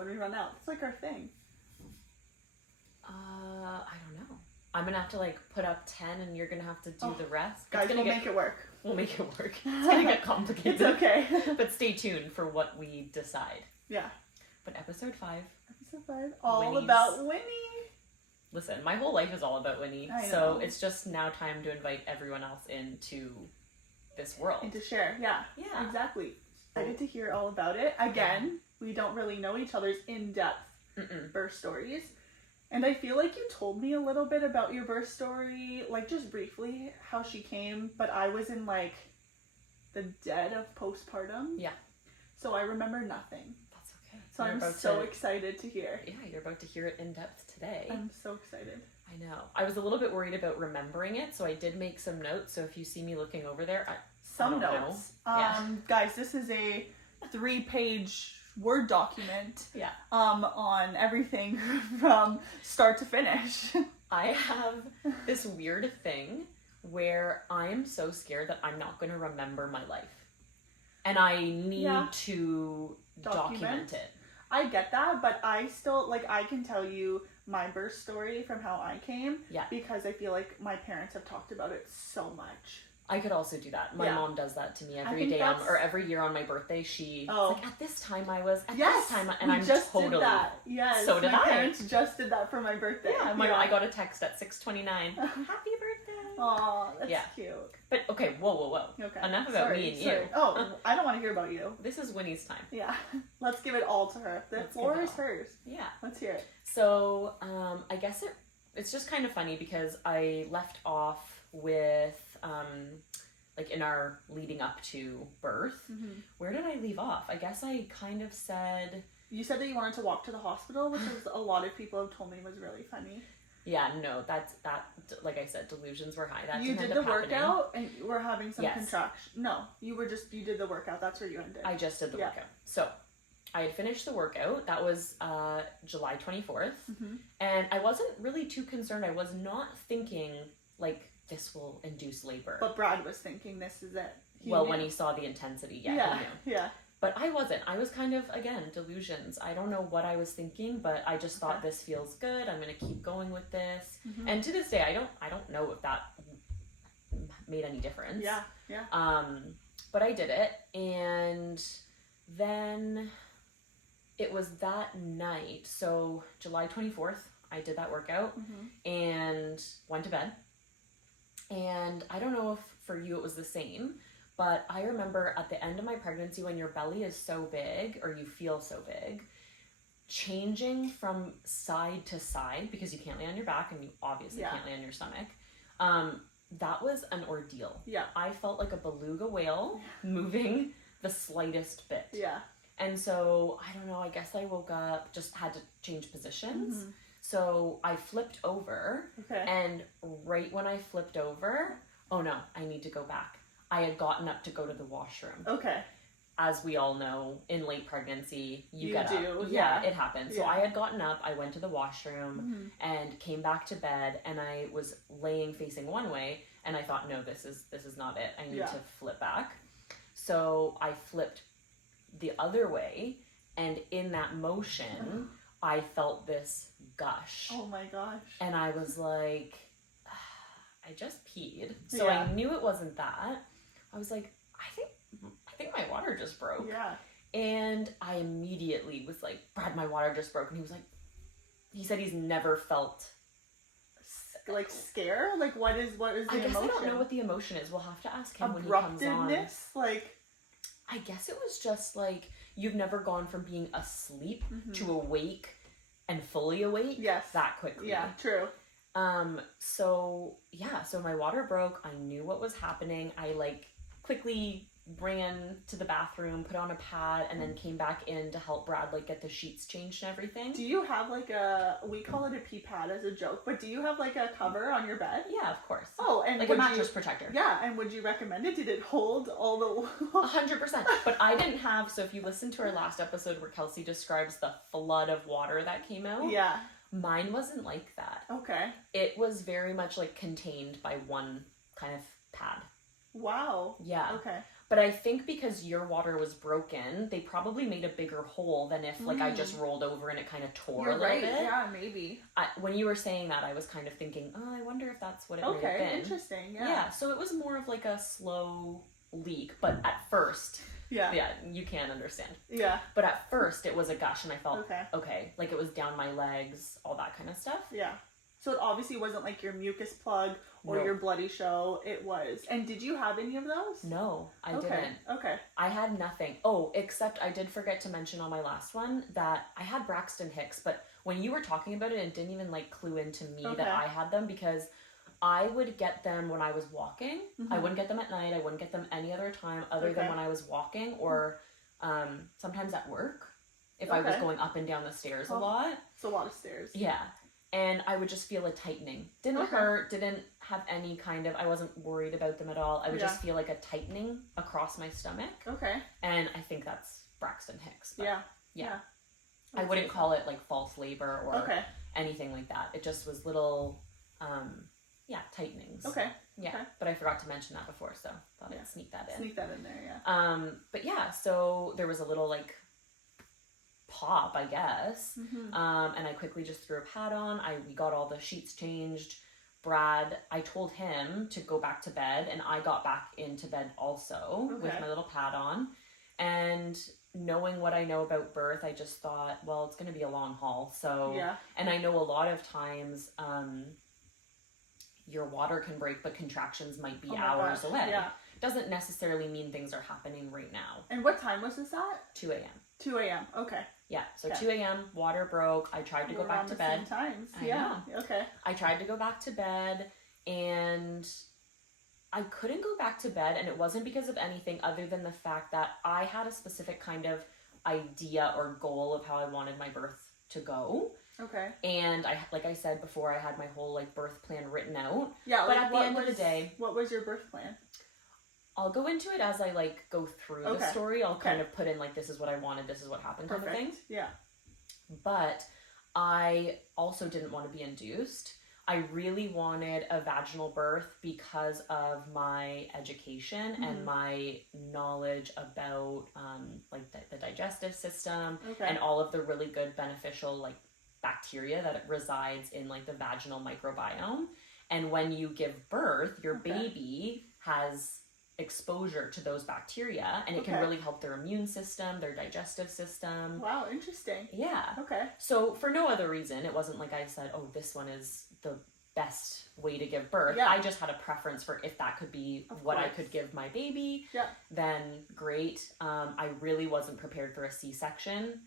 when we run out. It's like our thing. I don't know. I'm gonna have to like put up 10 and you're gonna have to do the rest. Guys, we'll make it work. We'll make it work. It's gonna get complicated. It's okay. But stay tuned for what we decide. Yeah. But episode 5. Episode 5. All Winnie's. about Winnie. Listen, my whole life is all about Winnie. So it's just now time to invite everyone else into this world. And to share. Yeah. Yeah. Exactly. Excited to hear all about it. Again, we don't really know each other's in-depth birth stories. And I feel like you told me a little bit about your birth story, like just briefly, how she came, but I was in like the dead of postpartum. Yeah. So I remember nothing. That's okay. So I'm so excited to hear. Yeah, you're about to hear it in depth today. I'm so excited. I know. I was a little bit worried about remembering it, so I did make some notes. So if you see me looking over there, some notes. Guys, this is a 3-page Word document. Yeah. On everything from start to finish. I have this weird thing where I'm so scared that I'm not going to remember my life. And I need to document it. I get that, but I still, like, I can tell you my birth story from how I came. Yeah. Because I feel like my parents have talked about it so much. I could also do that. My mom does that to me every day or every year on my birthday. She's like, at this time I was, at this time, and I'm just totally. Did that. Yes. So did my parents just did that for my birthday. Yeah. I got a text at 6:29. Happy birthday. Aw, that's cute. But okay, whoa. Okay. Enough about me and you. Oh, I don't want to hear about you. This is Winnie's time. Yeah. Let's give it all to her. The floor is hers. Yeah. Let's hear it. So, I guess it's just kind of funny because I left off with, like in our leading up to birth. Mm-hmm. Where did I leave off? I guess I kind of said... You said that you wanted to walk to the hospital, which is a lot of people have told me was really funny. Yeah, no, that, like I said, delusions were high. That you did the workout and you were having some contractions. No, you did the workout. That's where you ended. I just did the workout. So, I had finished the workout. That was July 24th. Mm-hmm. And I wasn't really too concerned. I was not thinking, like, this will induce labor. But Brad was thinking this is it. When he saw the intensity, he knew. Yeah. But I wasn't. I was kind of, again, delusions. I don't know what I was thinking, but I just thought this feels good. I'm going to keep going with this. Mm-hmm. And to this day, I don't know if that made any difference. Yeah. But I did it. And then it was that night. So July 24th, I did that workout and went to bed. And I don't know if for you it was the same, but I remember at the end of my pregnancy when your belly is so big, or you feel so big, changing from side to side, because you can't lay on your back and you obviously can't lay on your stomach. That was an ordeal. Yeah. I felt like a beluga whale moving the slightest bit. Yeah. And so, I don't know, I guess I woke up, just had to change positions. Mm-hmm. So I flipped over, and right when I flipped over, oh no, I need to go back. I had gotten up to go to the washroom. Okay. As we all know, in late pregnancy, you get up. Yeah, it happens. So I had gotten up, I went to the washroom, and came back to bed, and I was laying facing one way, and I thought, no, this is not it. I need to flip back. So I flipped the other way, and in that motion, I felt this gush. Oh my gosh. And I was like, I just peed. So I knew it wasn't that. I was like, I think my water just broke. Yeah. And I immediately was like, Brad, my water just broke. And he was like, he said he's never felt like scare? Like what is the emotion? I guess I don't know what the emotion is. We'll have to ask him when he comes on. Abruptedness? Like, I guess it was just like you've never gone from being asleep to awake and fully awake that quickly. Yeah, true. So my water broke. I knew what was happening. I like quickly ran to the bathroom, put on a pad, and then came back in to help Brad like get the sheets changed and everything. Do you have like we call it a pee pad as a joke, but do you have like a cover on your bed? Yeah, of course. Oh, and like a mattress protector. Yeah, and would you recommend it? Did it hold all the 100%. But I didn't have, so if you listen to our last episode where Kelsey describes the flood of water that came out. Yeah. Mine wasn't like that. Okay. It was very much like contained by one kind of pad. Wow. Yeah. Okay. But I think because your water was broken, they probably made a bigger hole than if like I just rolled over and it kind of tore a little bit. Yeah, maybe. When you were saying that, I was kind of thinking, oh, I wonder if that's what it might have been. Interesting. Yeah. Yeah, so it was more of like a slow leak, but at first, yeah, you can't understand. Yeah. But at first, it was a gush, and I felt okay, like it was down my legs, all that kind of stuff. Yeah. So it obviously wasn't like your mucus plug or your bloody show. It was. And did you have any of those? No, I didn't. Okay. I had nothing. Oh, except I did forget to mention on my last one that I had Braxton Hicks, but when you were talking about it, it didn't even like clue into me that I had them, because I would get them when I was walking. I wouldn't get them at night. I wouldn't get them any other time other than when I was walking, or sometimes at work if I was going up and down the stairs a lot. It's a lot of stairs. Yeah. And I would just feel a tightening. Didn't hurt, didn't have any kind of, I wasn't worried about them at all. I would just feel like a tightening across my stomach. Okay. And I think that's Braxton Hicks. But yeah. I wouldn't call it like false labor or anything like that. It just was little, tightenings. Okay. Yeah. Okay. But I forgot to mention that before, so thought I'd sneak that in. Sneak that in there, yeah. But yeah, so there was a little like pop, I guess. And I quickly just threw a pad on. We got all the sheets changed. Brad, I told him to go back to bed, and I got back into bed also with my little pad on. And knowing what I know about birth, I just thought, well, it's going to be a long haul. So, and I know a lot of times your water can break, but contractions might be hours away. Yeah. Doesn't necessarily mean things are happening right now. And what time was this at? 2 a.m. 2 a.m. Okay. Yeah. So 2 a.m. water broke. I tried to go back to bed. Times. Yeah. Okay. I tried to go back to bed, and I couldn't go back to bed, and it wasn't because of anything other than the fact that I had a specific kind of idea or goal of how I wanted my birth to go. Okay. And like I said before, I had my whole like birth plan written out. Yeah. But at the end of the day, what was your birth plan? I'll go into it as I like go through the story. I'll kind of put in like, this is what I wanted, this is what happened kind of thing. Yeah. But I also didn't want to be induced. I really wanted a vaginal birth because of my education and my knowledge about like the digestive system and all of the really good beneficial like bacteria that resides in like the vaginal microbiome. And when you give birth, your baby has exposure to those bacteria, and it can really help their immune system, their digestive system. Wow, interesting. Yeah. Okay. So for no other reason, it wasn't like I said, oh, this one is the best way to give birth. Yeah. I just had a preference for if that could be what I could give my baby, then great. I really wasn't prepared for a C-section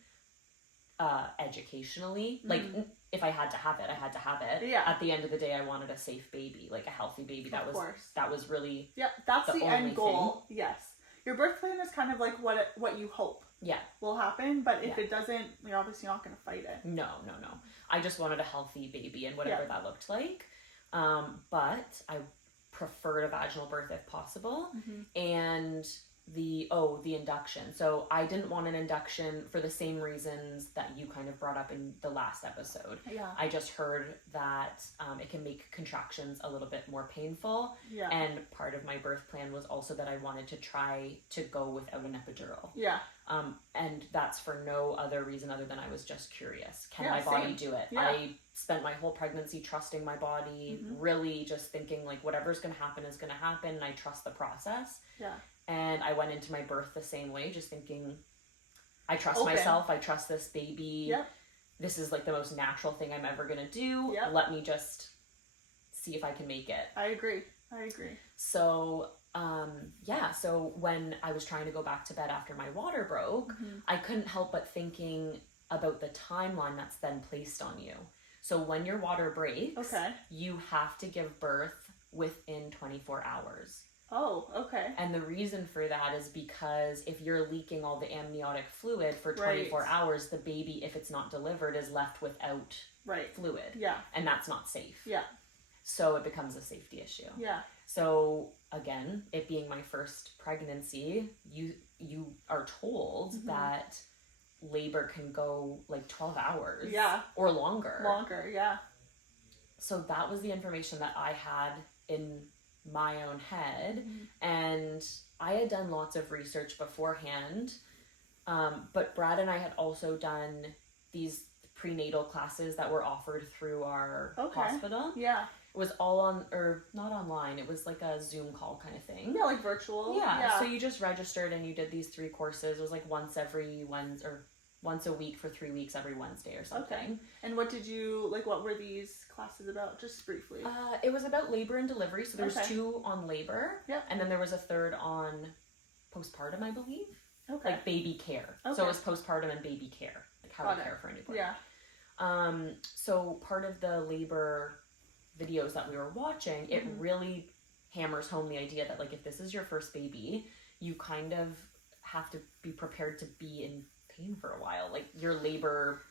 educationally. Like, if I had to have it, I had to have it. Yeah. At the end of the day, I wanted a safe baby, like a healthy baby. That was really that's the end goal. Thing. Yes. Your birth plan is kind of like what you hope will happen, but if it doesn't, you're obviously not going to fight it. No. I just wanted a healthy baby and whatever that looked like. But I preferred a vaginal birth if possible. And the induction. So I didn't want an induction for the same reasons that you kind of brought up in the last episode. Yeah. I just heard that it can make contractions a little bit more painful. Yeah. And part of my birth plan was also that I wanted to try to go without an epidural. Yeah. And that's for no other reason other than I was just curious. Can my body do it? Yeah. I spent my whole pregnancy trusting my body, really just thinking like whatever's going to happen is going to happen, and I trust the process. Yeah. And I went into my birth the same way, just thinking, I trust myself, I trust this baby. Yep. This is like the most natural thing I'm ever going to do. Yep. Let me just see if I can make it. I agree. So, so when I was trying to go back to bed after my water broke, I couldn't help but thinking about the timeline that's then placed on you. So when your water breaks, you have to give birth within 24 hours. Oh, okay. And the reason for that is because if you're leaking all the amniotic fluid for 24 hours, the baby, if it's not delivered, is left without fluid. Yeah. And that's not safe. Yeah. So it becomes a safety issue. Yeah. So again, it being my first pregnancy, you are told that labor can go like 12 hours. Yeah. Or longer. Yeah. So that was the information that I had in my own head. And I had done lots of research beforehand, but Brad and I had also done these prenatal classes that were offered through our hospital. Yeah. It was all on, or not online, it was like a Zoom call kind of thing. Yeah, like virtual. Yeah. So you just registered and you did these 3 courses. It was like once a week for 3 weeks every Wednesday or something. Okay. And what were these classes about, just briefly? It was about labor and delivery. So there's 2 on labor. Yeah. And then there was a 3rd on postpartum, I believe. Okay. Like baby care. Okay. So it was postpartum and baby care. Like how to care for a newborn. Yeah. So part of the labor videos that we were watching, it really hammers home the idea that, like, if this is your first baby, you kind of have to be prepared to be in pain for a while. Like, your labor,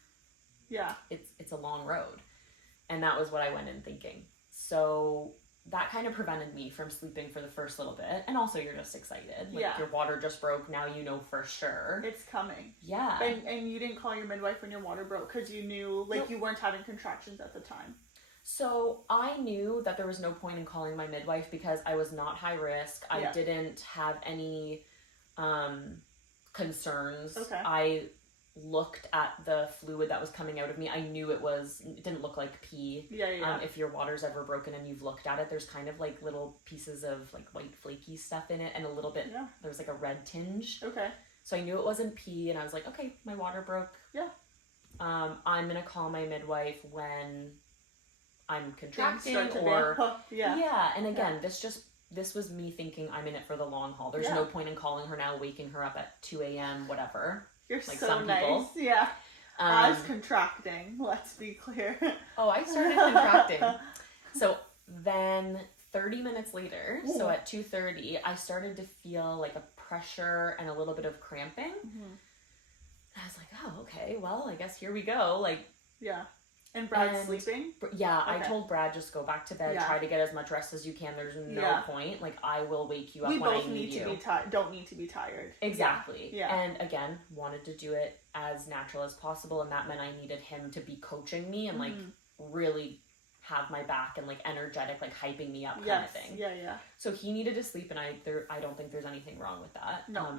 it's a long road. And that was what I went in thinking. So that kind of prevented me from sleeping for the first little bit. And also, you're just excited. Like, your water just broke. Now you know for sure. It's coming. Yeah. And you didn't call your midwife when your water broke because you knew, like, you weren't having contractions at the time. So I knew that there was no point in calling my midwife because I was not high risk. I didn't have any concerns. Okay. I looked at the fluid that was coming out of me. I knew it didn't look like pee. Yeah. If your water's ever broken and you've looked at it, there's kind of like little pieces of like white flaky stuff in it and a little bit, there's like a red tinge. Okay. So I knew it wasn't pee and I was like, okay, my water broke. Yeah. I'm going to call my midwife when I'm contracting or and again this was me thinking I'm in it for the long haul. There's no point in calling her now, waking her up at 2 a.m. whatever. You're like so some nice. People. Yeah. I was contracting, let's be clear. I started contracting. So then 30 minutes later, so at 2:30, I started to feel like a pressure and a little bit of cramping. I was like, oh, okay, well, I guess here we go. Like, And Brad's sleeping? Yeah, okay. I told Brad, just go back to bed, try to get as much rest as you can. There's no point. Like, I will wake you up when I need you. Don't need to be tired. Exactly. Yeah. And again, wanted to do it as natural as possible, and that meant I needed him to be coaching me and, like, really have my back and, like, energetic, like, hyping me up kind of thing. Yeah. So he needed to sleep, and I don't think there's anything wrong with that. No.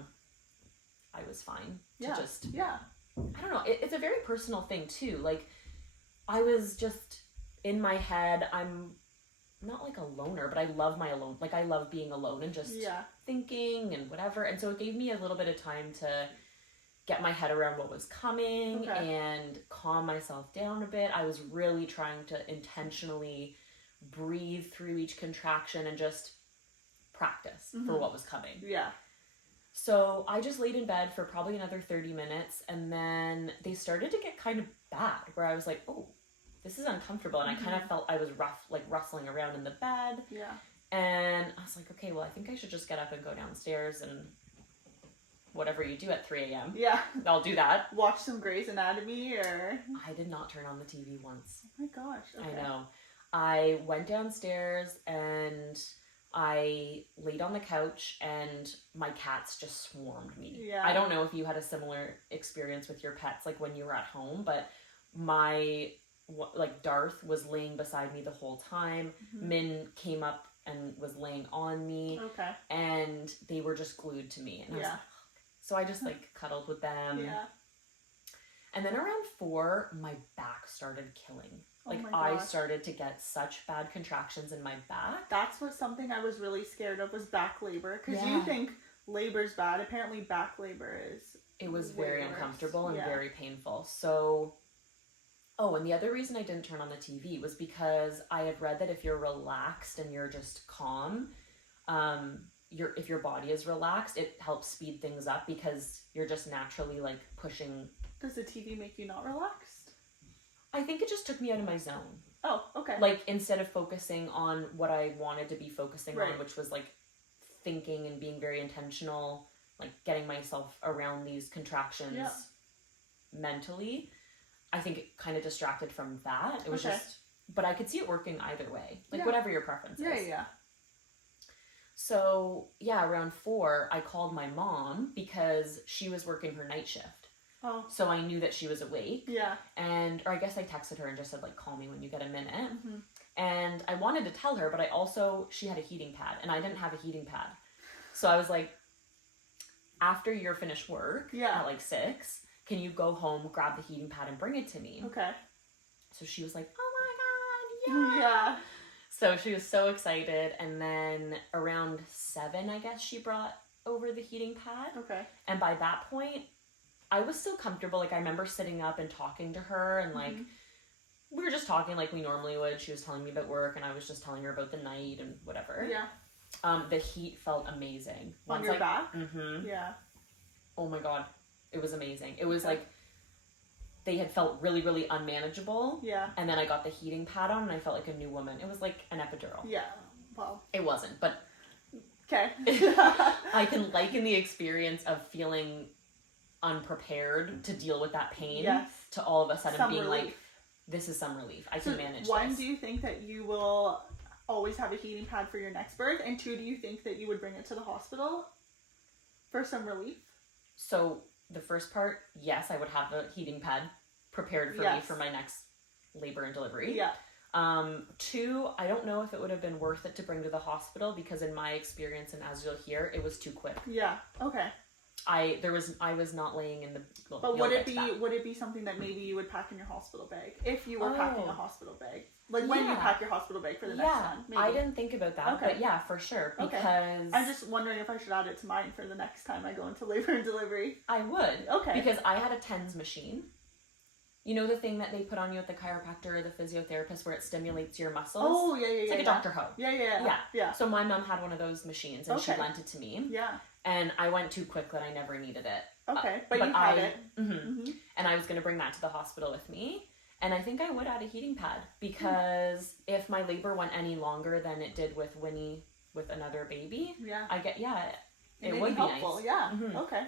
I was fine to just... Yeah. I don't know. It's a very personal thing, too. Like, I was just in my head. I'm not like a loner, but I love my alone. Like, I love being alone and just thinking and whatever. And so it gave me a little bit of time to get my head around what was coming and calm myself down a bit. I was really trying to intentionally breathe through each contraction and just practice for what was coming. Yeah. So I just laid in bed for probably another 30 minutes, and then they started to get kind of bad, where I was like, oh, this is uncomfortable, and I kind of felt I was rustling around in the bed. Yeah. And I was like, okay, well, I think I should just get up and go downstairs and whatever you do at 3 a.m. Yeah. I'll do that. Watch some Grey's Anatomy, or... I did not turn on the TV once. Oh my gosh. Okay. I know. I went downstairs and I laid on the couch and my cats just swarmed me. Yeah. I don't know if you had a similar experience with your pets, like when you were at home, but Darth was laying beside me the whole time. Min came up and was laying on me. Okay. And they were just glued to me. And I was like, so I just like cuddled with them. Yeah. And then around 4, my back started killing. Like, I started to get such bad contractions in my back. That's something I was really scared of, was back labor. Because you think labor's bad. Apparently back labor is... It was very uncomfortable and very painful. So... Oh, and the other reason I didn't turn on the TV was because I had read that if you're relaxed and you're just calm, if your body is relaxed, it helps speed things up because you're just naturally, like, pushing... Does the TV make you not relaxed? I think it just took me out of my zone. Oh, okay. Like, instead of focusing on what I wanted to be focusing on, which was, like, thinking and being very intentional, like, getting myself around these contractions mentally, I think it kind of distracted from that. It was just... But I could see it working either way. Like, whatever your preference is. Yeah. So, around 4, I called my mom because she was working her night shift. Oh. So I knew that she was awake. Yeah. Or I guess I texted her and just said, like, call me when you get a minute. And I wanted to tell her, but she had a heating pad and I didn't have a heating pad. So I was like, after you're finished work at like 6, can you go home, grab the heating pad and bring it to me? Okay. So she was like, oh my God, yeah. So she was so excited. And then around 7, I guess, she brought over the heating pad. Okay. And by that point, I was still comfortable. Like, I remember sitting up and talking to her and like, we were just talking like we normally would. She was telling me about work and I was just telling her about the night and whatever. Yeah. The heat felt amazing. On your back? Mm-hmm. Yeah. Oh my God. It was amazing. It was like, they had felt really, really unmanageable. Yeah. And then I got the heating pad on and I felt like a new woman. It was like an epidural. Yeah. Well. It wasn't, but. Okay. I can liken the experience of feeling unprepared to deal with that pain to all of a sudden being relief. Like, this is some relief. I can manage one, this. Do you think that you will always have a heating pad for your next birth? And 2, do you think that you would bring it to the hospital for some relief? So the first part, yes, I would have a heating pad prepared for me for my next labor and delivery. Yeah. 2, I don't know if it would have been worth it to bring to the hospital because in my experience, and as you'll hear, it was too quick. Yeah. Okay. I was not laying in the. Well, but would it be something that maybe you would pack in your hospital bag if you were packing a hospital bag? Like when you pack your hospital bag for the next one? Maybe. I didn't think about that. Okay. But yeah, for sure. Because I'm just wondering if I should add it to mine for the next time I go into labor and delivery. I would. Okay. Because I had a TENS machine. You know the thing that they put on you at the chiropractor or the physiotherapist where it stimulates your muscles? Oh, yeah. It's like a Dr. Ho. Yeah. So my mom had one of those machines and she lent it to me. Yeah. And I went too quick that I never needed it. Okay, but you had it. And I was going to bring that to the hospital with me. And I think I would add a heating pad because if my labor went any longer than it did with Winnie with another baby, it would be helpful. Nice. Yeah. Okay.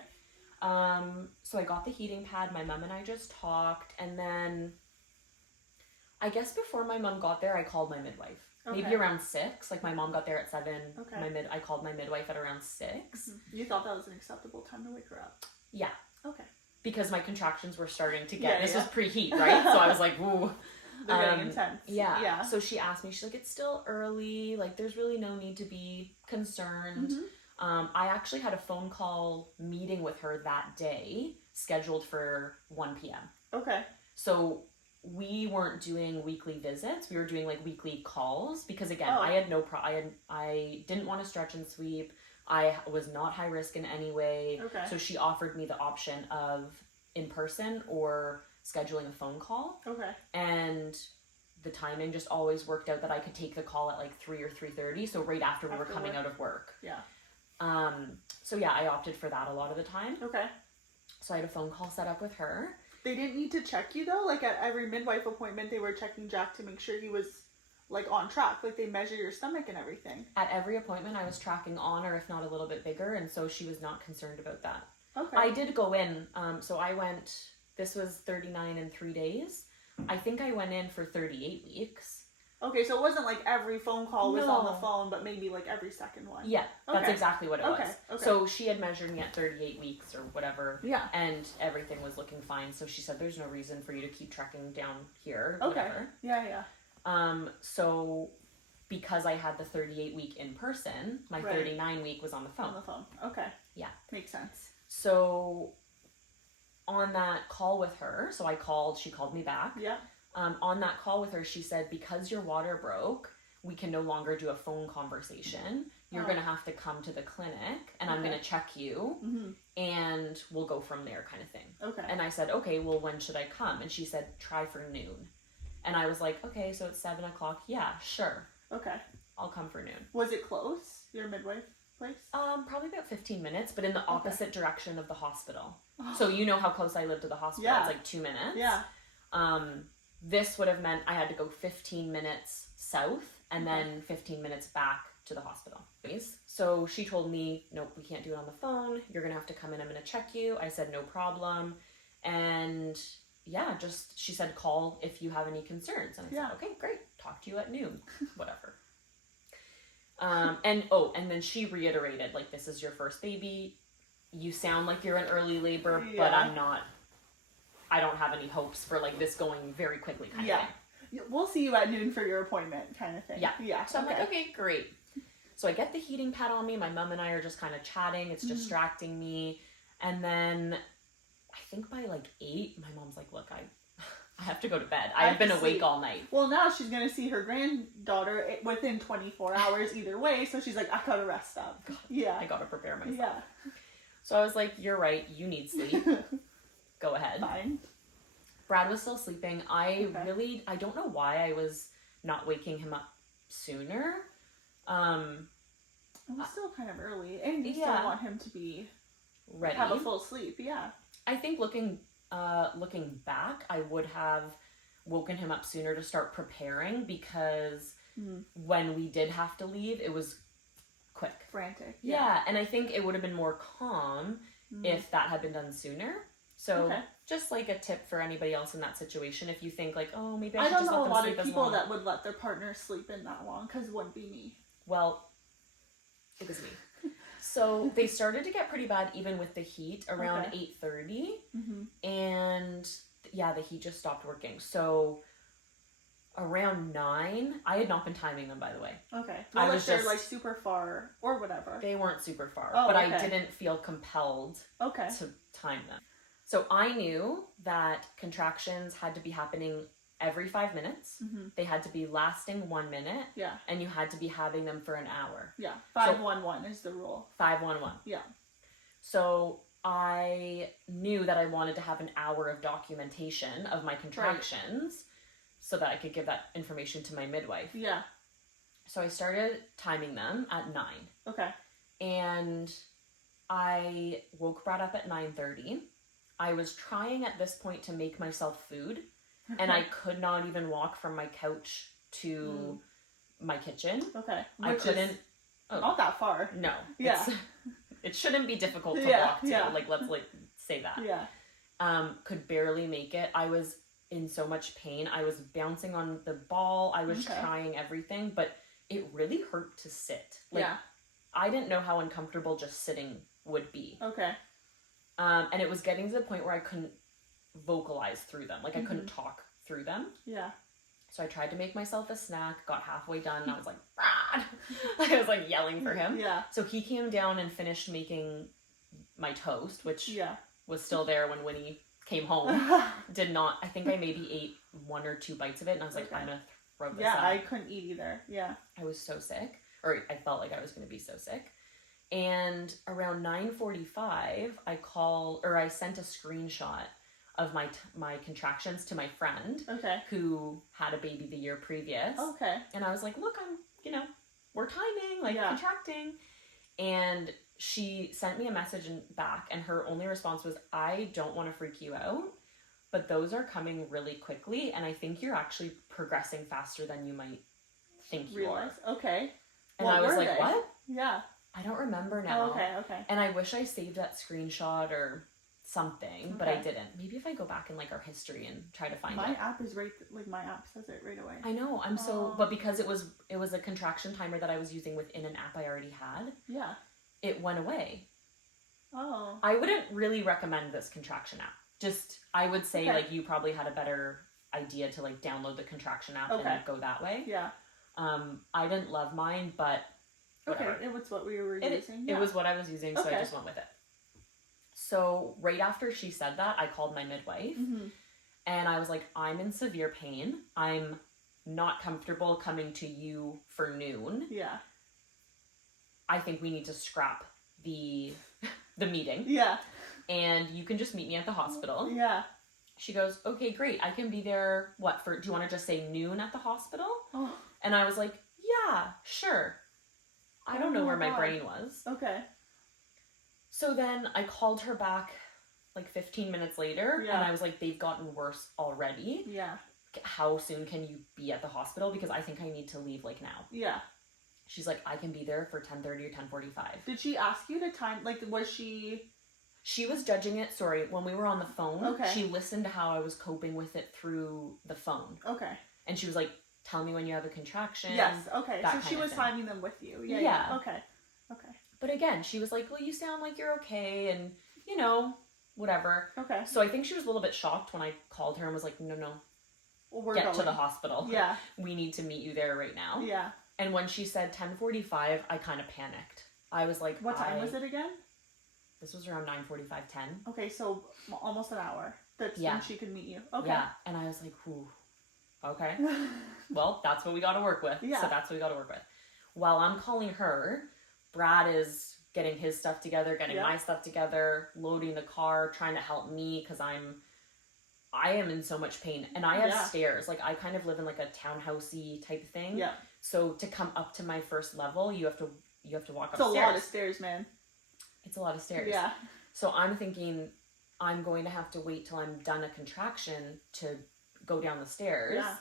So I got the heating pad. My mom and I just talked, and then I guess before my mom got there, I called my midwife. Okay. Maybe around 6. Like my mom got there at 7. Okay. I called my midwife at around 6. You thought that was an acceptable time to wake her up? Yeah. Okay. Because my contractions were starting to get. This was preheat, right? So I was like, "Ooh." They're getting intense. Yeah. So she asked me. She's like, "It's still early. Like, there's really no need to be concerned." I actually had a phone call meeting with her that day, scheduled for 1 p.m. Okay. So we weren't doing weekly visits. We were doing like weekly calls because again, I had I didn't want to stretch and sweep. I was not high risk in any way. Okay. So she offered me the option of in person or scheduling a phone call. Okay. And the timing just always worked out that I could take the call at like 3 or 3:30. So right after we were coming out of work. Yeah. So yeah, I opted for that a lot of the time. Okay. So I had a phone call set up with her. They didn't need to check you though? Like at every midwife appointment, they were checking Jack to make sure he was like on track. Like they measure your stomach and everything. At every appointment, I was tracking on or if not a little bit bigger. And so she was not concerned about that. Okay. I did go in. So I went, this was 39 and 3 days. I think I went in for 38 weeks. Okay, so it wasn't like every phone call was on the phone, but maybe like every second one. Yeah, that's exactly what it was. Okay. So she had measured me at 38 weeks or whatever. Yeah. And everything was looking fine. So she said, there's no reason for you to keep trekking down here. Okay. Whatever. Yeah. So because I had the 38 week in person, my 39 week was on the phone. On the phone. Okay. Yeah. Makes sense. So on that call with her, so I called, she called me back. Yeah. On that call with her, she said, because your water broke, we can no longer do a phone conversation. You're going to have to come to the clinic and I'm going to check you and we'll go from there kind of thing. Okay. And I said, okay, well, when should I come? And she said, try for noon. And I was like, okay, so it's 7 o'clock. Yeah, sure. Okay. I'll come for noon. Was it close, your midwife place? Probably about 15 minutes, but in the opposite direction of the hospital. Oh. So you know how close I live to the hospital. Yeah. It's like 2 minutes. Yeah. This would have meant I had to go 15 minutes south and then 15 minutes back to the hospital. So she told me, nope, we can't do it on the phone. You're going to have to come in. I'm going to check you. I said, no problem. And yeah, she said, call if you have any concerns. And I said, okay, great. Talk to you at noon. Whatever. And then she reiterated, like, this is your first baby. You sound like you're in early labor, but I don't have any hopes for like this going very quickly kind of thing. we'll see you at noon for your appointment kind of thing. Yeah. So I'm like, okay, great. So I get the heating pad on me. My mom and I are just kind of chatting. It's distracting me. And then I think by like 8, my mom's like, look, I have to go to bed. I've been awake all night. Well, now she's going to see her granddaughter within 24 hours either way. So she's like, I got to rest up. God, yeah. I got to prepare myself. Yeah. So I was like, you're right. You need sleep. Go ahead. Fine. Brad was still sleeping. I don't know why I was not waking him up sooner. It was still kind of early. And you still want him to be ready. Have a full sleep. Yeah. I think looking back, I would have woken him up sooner to start preparing because when we did have to leave, it was quick. Frantic. Yeah, and I think it would have been more calm if that had been done sooner. So just like a tip for anybody else in that situation, if you think like, oh, maybe I should just let them sleep as long. I don't know a lot of people that would let their partner sleep in that long because it wouldn't be me. Well, it was me. So they started to get pretty bad even with the heat around 8:30. And yeah, the heat just stopped working. So around 9, I had not been timing them, by the way. Okay. Well, if they're like super far or whatever. They weren't super far, but I didn't feel compelled to time them. So I knew that contractions had to be happening every 5 minutes. They had to be lasting 1 minute. Yeah. And you had to be having them for an hour. Yeah. 5-1-1 is the rule. 5-1-1. Yeah. So I knew that I wanted to have an hour of documentation of my contractions so that I could give that information to my midwife. Yeah. So I started timing them at 9. Okay. And I woke Brad up at 9:30. I was trying at this point to make myself food, and I could not even walk from my couch to my kitchen. Okay. I couldn't. Not that far. No. Yeah. It shouldn't be difficult to walk to. Yeah. Like, let's say that. Yeah. Could barely make it. I was in so much pain. I was bouncing on the ball. I was trying everything, but it really hurt to sit. Like, I didn't know how uncomfortable just sitting would be. Okay. And it was getting to the point where I couldn't vocalize through them. Like, I couldn't talk through them. Yeah. So I tried to make myself a snack, got halfway done, and I was like, Brad! I was like yelling for him. Yeah. So he came down and finished making my toast, which was still there when Winnie came home. I think I maybe ate 1 or 2 bites of it, and I was like, I'm gonna throw this out. Yeah, I couldn't eat either. Yeah. I was so sick. Or I felt like I was gonna be so sick. And around 9:45, I sent a screenshot of my contractions to my friend who had a baby the year previous. Okay. And I was like, look, we're timing, contracting. And she sent me a message back, and her only response was, I don't want to freak you out, but those are coming really quickly, and I think you're actually progressing faster than you might think you are. Okay. And I was like, what? Yeah. I don't remember now. Oh, okay. And I wish I saved that screenshot or something, but I didn't. Maybe if I go back in our history and try to find it. My app is my app says it right away. I know. But because it was a contraction timer that I was using within an app I already had. Yeah. It went away. Oh. I wouldn't really recommend this contraction app. Just, I would say you probably had a better idea to download the contraction app and go that way. Yeah. I didn't love mine, but whatever. Okay, it was what we were using. It was what I was using, so I just went with it. So right after she said that, I called my midwife, and I was like, I'm in severe pain. I'm not comfortable coming to you for noon. Yeah. I think we need to scrap the meeting. Yeah. And you can just meet me at the hospital. Yeah. She goes, okay, great. I can be there, do you want to just say noon at the hospital? Oh. And I was like, yeah, sure. I don't know where my brain was. Okay. So then I called her back 15 minutes later, and I was like, they've gotten worse already. Yeah. How soon can you be at the hospital? Because I think I need to leave now. Yeah. She's like, I can be there for 10:30 or 10:45. Did she ask you to time, was she... She was judging it, when we were on the phone, she listened to how I was coping with it through the phone. Okay. And she was like, tell me when you have a contraction. Yes, okay. So she was timing them with you. Yeah. Okay. But again, she was like, well, you sound like you're okay, and, whatever. Okay. So I think she was a little bit shocked when I called her and was like, no. get to the hospital. Yeah. We need to meet you there right now. Yeah. And when she said 10:45, I kind of panicked. I was like, what time was it again? This was around 9:45, 10. Okay, so almost an hour. That's when she could meet you. Okay. Yeah, and I was like, whew, okay. Well, that's what we got to work with. Yeah. So that's what we got to work with. While I'm calling her, Brad is getting his stuff together, getting my stuff together, loading the car, trying to help me because I am in so much pain. And I have stairs. Like, I kind of live in like a townhousey type thing. Yeah. So to come up to my first level, you have to walk upstairs. It's a lot of stairs, man. It's a lot of stairs. Yeah. So I'm thinking I'm going to have to wait till I'm done a contraction to go down the stairs. Yeah.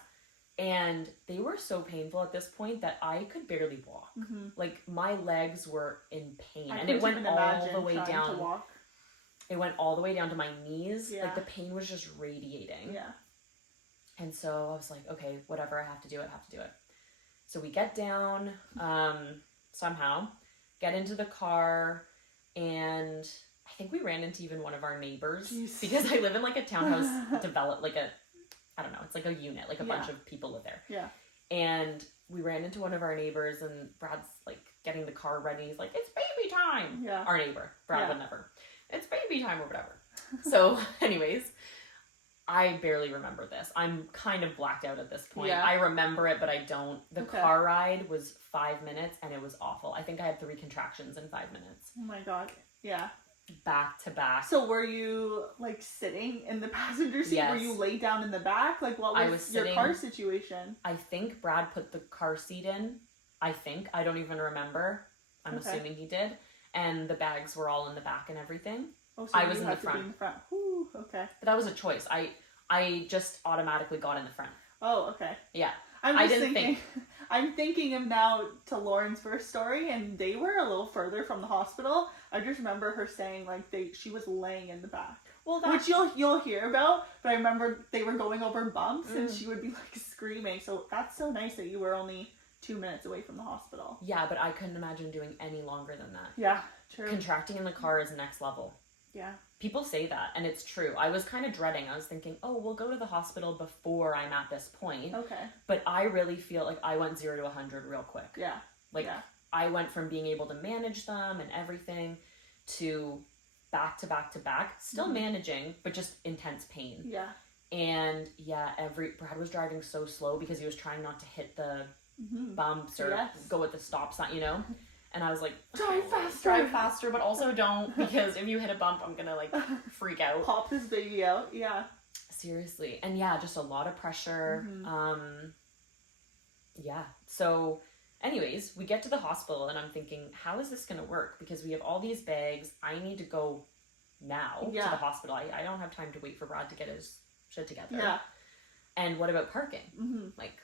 And they were so painful at this point that I could barely walk. Mm-hmm. Like, my legs were in pain. And it went all the way down. It went all the way down to my knees. Yeah. Like, the pain was just radiating. Yeah. And so I was like, okay, whatever, I have to do it. So we get down, somehow, get into the car, and I think we ran into even one of our neighbors. Jeez. Because I live in like a townhouse I don't know, it's like a unit, like a bunch of people live there. Yeah. And we ran into one of our neighbors, and Brad's like getting the car ready. He's like, it's baby time. Yeah. Our neighbor. Brad would never. It's baby time or whatever. So anyways, I barely remember this. I'm kind of blacked out at this point. Yeah. I remember it, but I don't. The car ride was 5 minutes, and it was awful. I think I had 3 contractions in 5 minutes. Oh my God. Yeah. Back to back. So were you like sitting in the passenger seat? Yes. Were you laid down in the back? Like, what was your car situation? I think Brad put the car seat in. I don't even remember. I'm assuming he did. And the bags were all in the back and everything. Oh, so I was in the front. Ooh, okay. But that was a choice. I just automatically got in the front. Oh, okay. Yeah. I'm thinking of now to Lauren's first story, and they were a little further from the hospital. I just remember her saying like she was laying in the back. Well, which you'll hear about, but I remember they were going over bumps, and she would be like screaming. So that's so nice that you were only 2 minutes away from the hospital. Yeah, but I couldn't imagine doing any longer than that. Yeah, true. Contracting in the car is next level. Yeah. People say that, and it's true. I was kind of dreading. I was thinking, oh, we'll go to the hospital before I'm at this point. Okay. But I really feel like I went 0 to 100 real quick. Yeah. Like, I went from being able to manage them and everything to back to back to back. Still managing, but just intense pain. Yeah. And, Brad was driving so slow because he was trying not to hit the bumps or go with the stop sign, you know? And I was like, drive faster, but also don't, because if you hit a bump, I'm gonna like freak out. Pop this baby out, yeah. Seriously. And just a lot of pressure. So anyways, we get to the hospital, and I'm thinking, how is this gonna work? Because we have all these bags. I need to go now to the hospital. I don't have time to wait for Brad to get his shit together. Yeah. And what about parking? Mm-hmm. Like,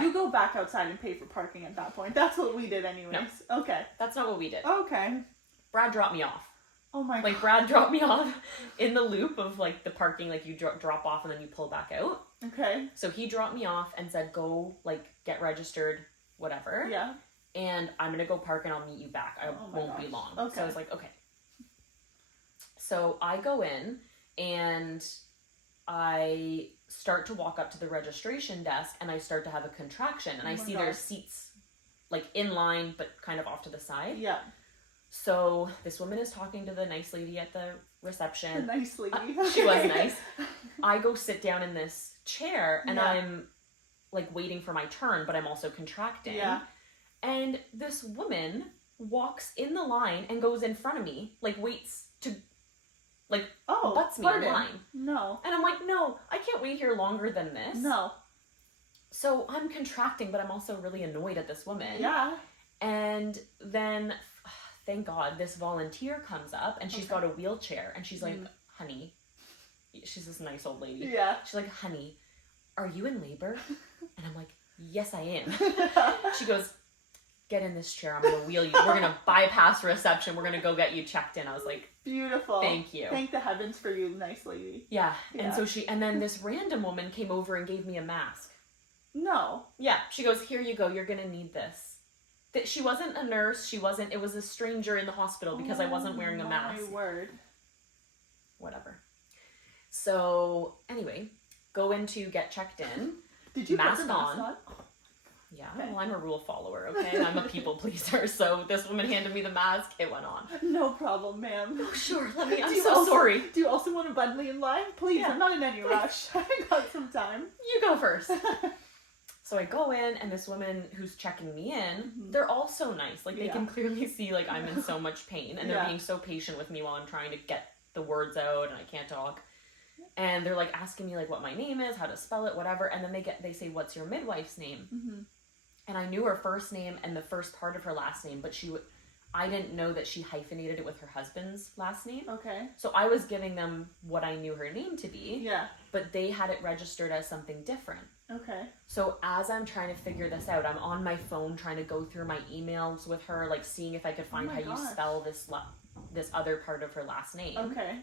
you go back outside and pay for parking at that point. That's what we did anyways. No, okay. That's not what we did. Okay. Brad dropped me off. Oh my God. Like, Brad dropped me off in the loop of, like, the parking. Like, you drop off and then you pull back out. Okay. So he dropped me off and said, go, like, get registered, whatever. Yeah. And I'm going to go park and I'll meet you back. I won't be long. Okay. So I was like, okay. So I go in and I start to walk up to the registration desk, and I start to have a contraction, and I see there's seats like in line but kind of off to the side. Yeah. So this woman is talking to the nice lady at the reception. The nice lady. She was nice. I go sit down in this chair, and I'm like waiting for my turn, but I'm also contracting. Yeah. And this woman walks in the line and goes in front of me, like waits to like, butts me in line. No. And I'm like, no, I can't wait here longer than this. No. So I'm contracting, but I'm also really annoyed at this woman. Yeah. And then, thank God, this volunteer comes up, and she's got a wheelchair, and she's like, honey, she's this nice old lady. Yeah. She's like, honey, are you in labor? And I'm like, yes, I am. She goes, get in this chair. I'm going to wheel you. We're going to bypass reception. We're going to go get you checked in. I was like, beautiful. Thank you. Thank the heavens for you, nice lady. Yeah. And so and then this random woman came over and gave me a mask. No. Yeah. She goes, here you go. You're going to need this. She wasn't a nurse. It was a stranger in the hospital because I wasn't wearing a mask. My word. Whatever. So anyway, go in to get checked in. Did you mask put the mask on? Yeah, okay. Well, I'm a rule follower, okay? I'm a people pleaser, so this woman handed me the mask, it went on. No problem, ma'am. Oh, sure, I'm so sorry. Do you also want a bun me in line? Please, yeah. I'm not in any rush. I got some time. You go first. So I go in, and this woman who's checking me in, they're all so nice. Like, they can clearly see, like, I'm in so much pain, and they're being so patient with me while I'm trying to get the words out, and I can't talk. And they're, like, asking me, like, what my name is, how to spell it, whatever, and then they say, what's your midwife's name? And I knew her first name and the first part of her last name, but I didn't know that she hyphenated it with her husband's last name. Okay. So I was giving them what I knew her name to be. Yeah. But they had it registered as something different. Okay. So as I'm trying to figure this out, I'm on my phone trying to go through my emails with her, like seeing if I could find how you spell this other part of her last name. Okay.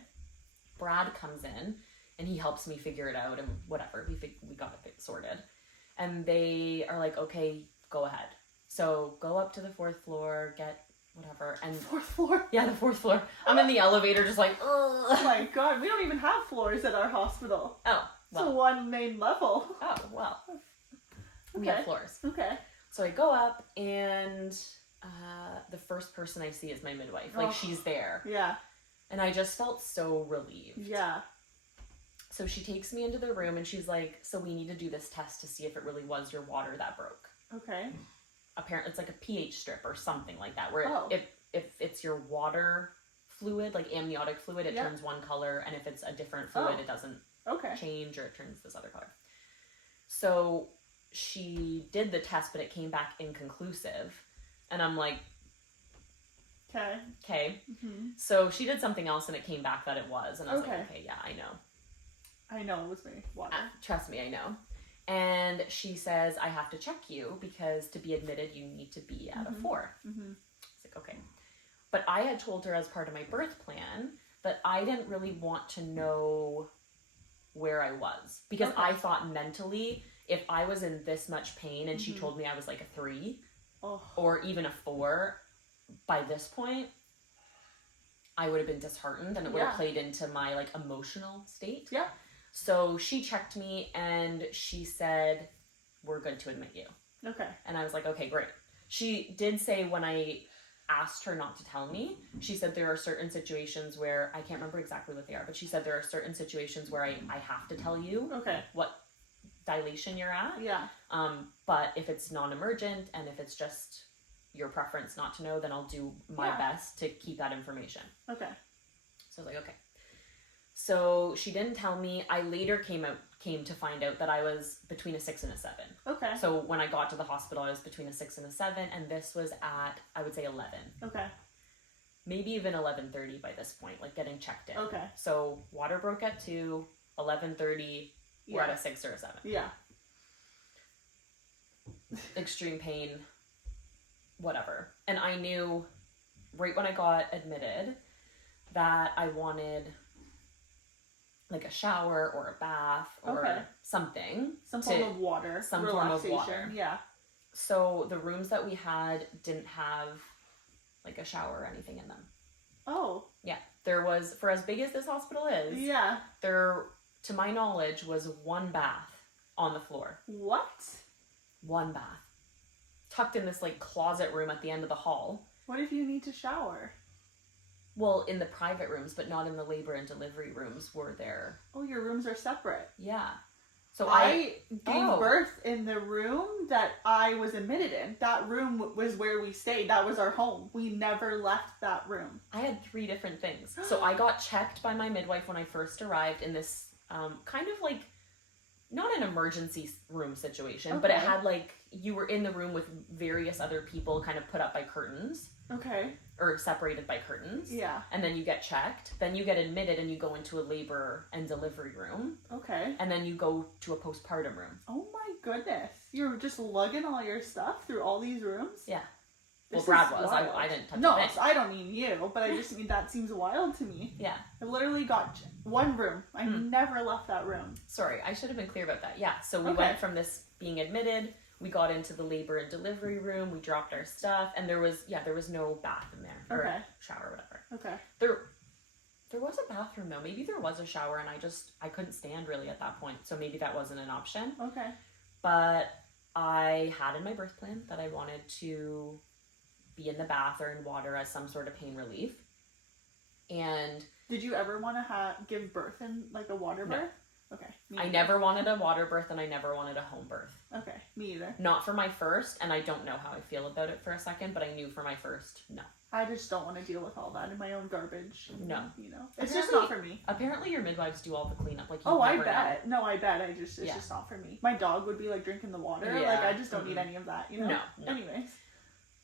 Brad comes in and he helps me figure it out and whatever. We got it sorted. And they are like, okay, go ahead. So go up to the 4th floor, get whatever. And 4th floor? Yeah, the 4th floor. I'm in the elevator just like, ugh. Oh my God, we don't even have floors at our hospital. Oh, well. It's one main level. Oh, well. Okay. We have floors. Okay. So I go up and the first person I see is my midwife. Like, she's there. Yeah. And I just felt so relieved. Yeah. So she takes me into the room and she's like, so we need to do this test to see if it really was your water that broke. Okay. Apparently it's like a pH strip or something like that, where if it's your water fluid, like amniotic fluid, it turns one color, and if it's a different fluid, it doesn't change, or it turns this other color. So she did the test, but it came back inconclusive. And I'm like, okay. So she did something else and it came back that it was. And I was like, okay, yeah, I know. I know it was my water. Trust me, I know. And she says, I have to check you because to be admitted, you need to be at a 4. It's like, okay. But I had told her as part of my birth plan that I didn't really want to know where I was. Because I thought mentally, if I was in this much pain and she told me I was like a 3 or even a 4, by this point, I would have been disheartened and it would have played into my like emotional state. Yeah. So she checked me and she said, we're good to admit you. Okay. And I was like, okay, great. She did say when I asked her not to tell me, she said there are certain situations where, I can't remember exactly what they are, but she said there are certain situations where I have to tell you what dilation you're at. Yeah. But if it's non-emergent and if it's just your preference not to know, then I'll do my best to keep that information. Okay. So I was like, okay. So she didn't tell me. I later came to find out that I was between a 6 and a 7. Okay. So when I got to the hospital, I was between a 6 and a 7, and this was at, I would say, 11. Okay. Maybe even 11:30 by this point, like getting checked in. Okay. So water broke at 2, 11:30, we're at a 6 or a 7. Yeah. Extreme pain, whatever. And I knew right when I got admitted that I wanted like a shower or a bath or something. Some form of water. Some form of water. Yeah. So the rooms that we had didn't have like a shower or anything in them. Oh. Yeah. There was, for as big as this hospital is, there, to my knowledge, was one bath on the floor. What? One bath. Tucked in this like closet room at the end of the hall. What if you need to shower? Well, in the private rooms, but not in the labor and delivery rooms were there. Oh, your rooms are separate. Yeah. So I gave birth in the room that I was admitted in. That room was where we stayed. That was our home. We never left that room. I had 3 different things. So I got checked by my midwife when I first arrived in this kind of like, not an emergency room situation, but it had like, you were in the room with various other people kind of put up by curtains. Okay. Or separated by curtains. Yeah. And then you get checked. Then you get admitted and you go into a labor and delivery room. Okay. And then you go to a postpartum room. Oh my goodness. You're just lugging all your stuff through all these rooms? Yeah. Well, Brad was. I didn't touch it. No, I don't mean you, but I just mean that seems wild to me. Yeah. I literally got one room. I never left that room. Sorry, I should have been clear about that. Yeah. So we went from this being admitted, we got into the labor and delivery room, we dropped our stuff, and there was no bath in there. Or shower or whatever. Okay. There was a bathroom though. Maybe there was a shower and I couldn't stand really at that point. So maybe that wasn't an option. Okay. But I had in my birth plan that I wanted to be in the bath or in water as some sort of pain relief. And did you ever want to give birth in like a water birth? Okay. I never wanted a water birth and I never wanted a home birth. Okay. Me either. Not for my first, and I don't know how I feel about it for a second, but I knew for my first, no. I just don't want to deal with all that in my own garbage. No. You know, it's just not for me. Apparently your midwives do all the cleanup. Like, I bet. No, I bet. It's just not for me. My dog would be like drinking the water. Yeah. Like, I just don't need any of that, you know? No. Anyways.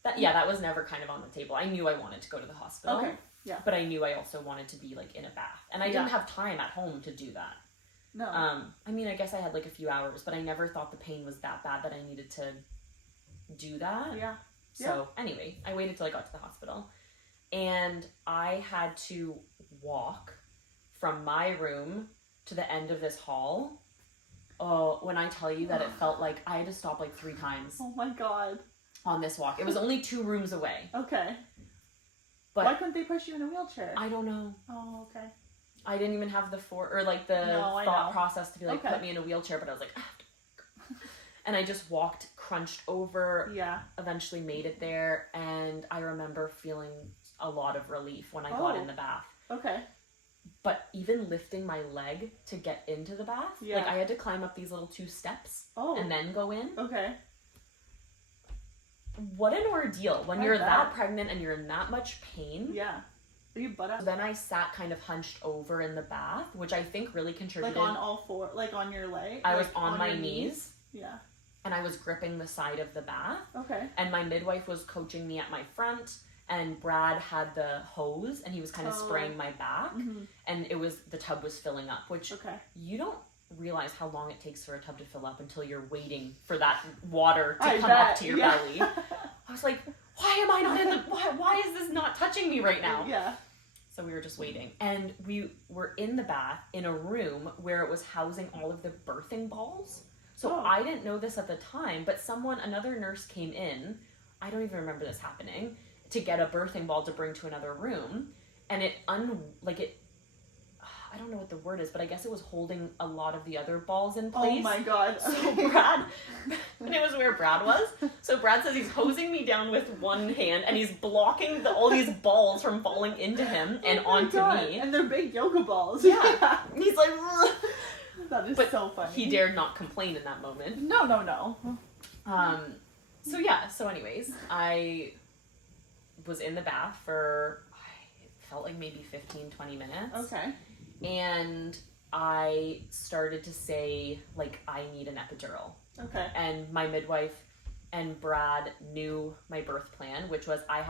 That was never kind of on the table. I knew I wanted to go to the hospital. Okay. Yeah. But I knew I also wanted to be like in a bath. And I didn't have time at home to do that. No. I mean, I guess I had like a few hours, but I never thought the pain was that bad that I needed to do that. Yeah. So anyway, I waited till I got to the hospital. And I had to walk from my room to the end of this hall. Oh, when I tell you that it felt like I had to stop like 3 times. Oh my God. On this walk. It was only 2 rooms away. Okay. But why couldn't they push you in a wheelchair? I don't know. Oh, okay. I didn't even have the thought process to be like, put me in a wheelchair, but I was like, and I just walked, crunched over, eventually made it there, and I remember feeling a lot of relief when I got in the bath. Okay. But even lifting my leg to get into the bath, like I had to climb up these little 2 steps and then go in. Okay. What an ordeal when you're that pregnant and you're in that much pain. Yeah. Are you butt up? Then I sat kind of hunched over in the bath, which I think really contributed. Like on all 4, like on your leg? I was on my knees. Yeah. And I was gripping the side of the bath. Okay. And my midwife was coaching me at my front, and Brad had the hose, and he was kind of spraying my back. Mm-hmm. And the tub was filling up, which you don't realize how long it takes for a tub to fill up until you're waiting for that water to come up to your belly. I was like, why am I not in the, why is this not touching me right now? Yeah. So we were just waiting. And we were in the bath in a room where it was housing all of the birthing balls. So I didn't know this at the time, but another nurse came in, I don't even remember this happening, to get a birthing ball to bring to another room. And I don't know what the word is, but I guess it was holding a lot of the other balls in place. Oh my God. So Brad, and it was where Brad was. So Brad says he's hosing me down with one hand and he's blocking all these balls from falling into him and onto me. And they're big yoga balls. Yeah. He's like, ugh. That is so funny. He dared not complain in that moment. No. So anyways, I was in the bath for, it felt like maybe 15, 20 minutes. Okay. And I started to say, like, I need an epidural. Okay. And my midwife and Brad knew my birth plan, which was I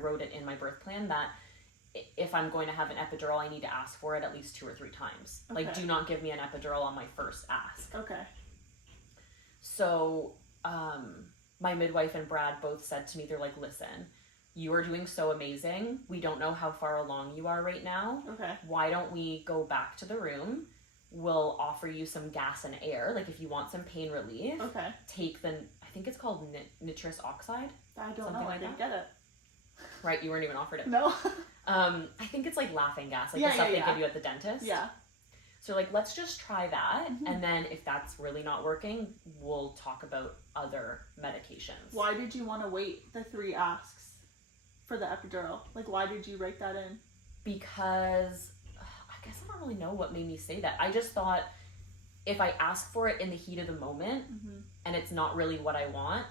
wrote it in my birth plan that if I'm going to have an epidural, I need to ask for it at least 2 or 3 times. Okay. Like, do not give me an epidural on my first ask. Okay. So, my midwife and Brad both said to me, they're like, listen, you are doing so amazing. We don't know how far along you are right now. Okay. Why don't we go back to the room? We'll offer you some gas and air. Like, if you want some pain relief. Okay. Take I think it's called nitrous oxide. I don't know. I didn't get it. Right, you weren't even offered it. No. I think it's like laughing gas, like the stuff they give you at the dentist. Yeah. So like, let's just try that, and then if that's really not working, we'll talk about other medications. Why did you want to wait the 3 asks for the epidural? Like, why did you write that in? Because I guess I don't really know what made me say that. I just thought if I ask for it in the heat of the moment and it's not really what I want,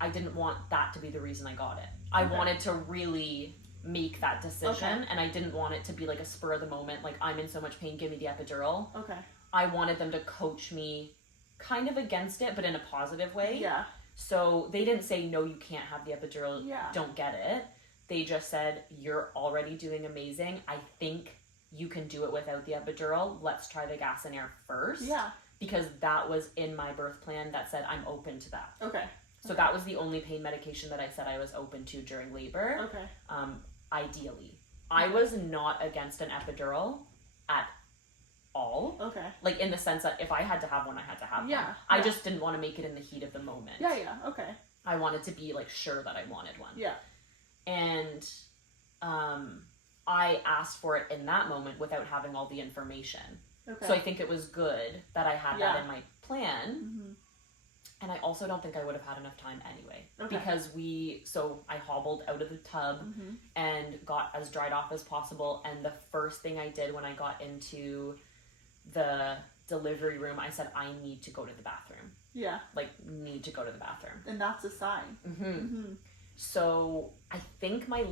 I didn't want that to be the reason I got it. I wanted to really make that decision, and I didn't want it to be like a spur of the moment, like, I'm in so much pain, give me the epidural. Okay. I wanted them to coach me kind of against it, but in a positive way. Yeah. So they didn't say, no, you can't have the epidural, don't get it. They just said, you're already doing amazing. I think you can do it without the epidural. Let's try the gas and air first. Yeah. Because that was in my birth plan that said I'm open to that. Okay. So that was the only pain medication that I said I was open to during labor. Okay. Ideally. I was not against an epidural at all. Okay. Like, in the sense that if I had to have one, I had to have one. Yeah. I just didn't want to make it in the heat of the moment. Yeah, okay. I wanted to be, like, sure that I wanted one. Yeah. And, I asked for it in that moment without having all the information. Okay. So I think it was good that I had that in my plan. Mm-hmm. And I also don't think I would have had enough time anyway. Okay. Because I hobbled out of the tub and got as dried off as possible. And the first thing I did when I got into the delivery room, I said, I need to go to the bathroom. Yeah. Like, need to go to the bathroom. And that's a sign. Mm-hmm. Mm-hmm. So I think my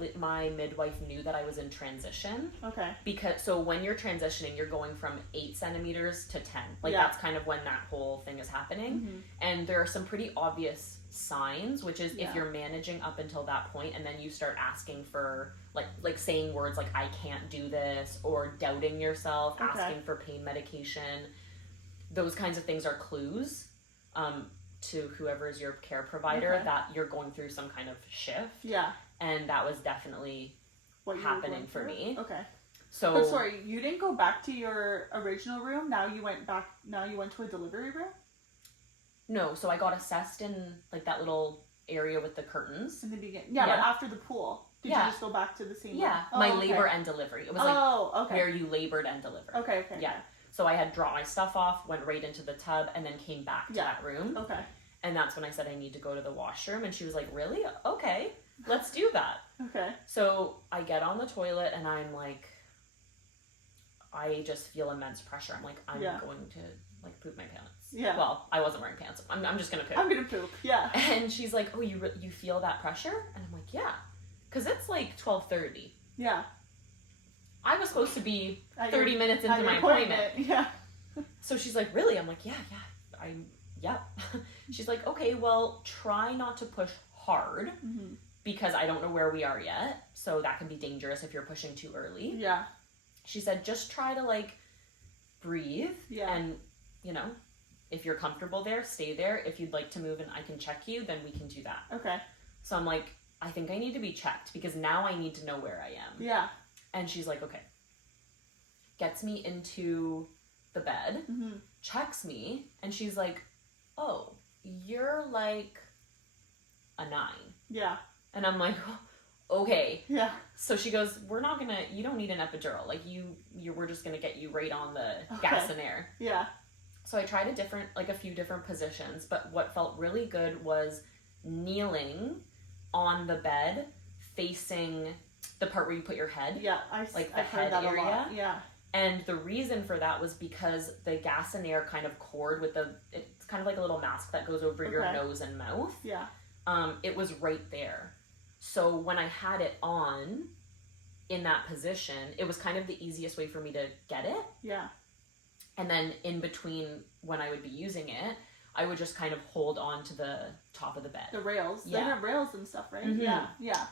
midwife knew that I was in transition. Okay. So when you're transitioning, you're going from 8 centimeters to 10. Like that's kind of when that whole thing is happening. Mm-hmm. And there are some pretty obvious signs, which is if you're managing up until that point and then you start asking for like saying words like I can't do this, or doubting yourself, asking for pain medication. Those kinds of things are clues. To whoever is your care provider that you're going through some kind of shift. Yeah. And that was definitely happening for me. Okay. So, but sorry, you didn't go back to your original room? Now you went to a delivery room? No, so I got assessed in like that little area with the curtains. In the beginning. Yeah, but after the pool. Did you just go back to the same room? Yeah, my labor and delivery. It was like where you labored and delivered. Okay. Yeah. So I had dropped my stuff off, went right into the tub, and then came back to that room. Okay. And that's when I said I need to go to the washroom. And she was like, really? Okay, let's do that. Okay. So I get on the toilet and I'm like, I just feel immense pressure. I'm like, I'm going to like poop my pants. Yeah. Well, I wasn't wearing pants. I'm just going to poop. I'm going to poop. Yeah. And she's like, oh, you feel that pressure? And I'm like, yeah. Because it's like 12:30. Yeah. I was supposed to be 30 minutes into my appointment. Yeah. So she's like, really? I'm like, yeah. She's like, okay, well, try not to push hard because I don't know where we are yet. So that can be dangerous if you're pushing too early. Yeah. She said, just try to like breathe and, if you're comfortable there, stay there. If you'd like to move and I can check you, then we can do that. Okay. So I'm like, I think I need to be checked because now I need to know where I am. Yeah. And she's like, okay. Gets me into the bed, checks me, and she's like, oh, you're like a 9. Yeah. And I'm like, oh, okay. Yeah. So she goes, you don't need an epidural. Like we're just going to get you right on the gas and air. Yeah. So I tried a few different positions, but what felt really good was kneeling on the bed, facing the part where you put your head. Yeah. I've heard that area. A lot. Yeah. And the reason for that was because the gas and air kind of cord it's kind of like a little mask that goes over your nose and mouth. Yeah. It was right there. So when I had it on in that position, it was kind of the easiest way for me to get it. Yeah. And then in between when I would be using it, I would just kind of hold on to the top of the bed. The rails. Yeah. They have rails and stuff, right? Mm-hmm. Yeah. Yeah.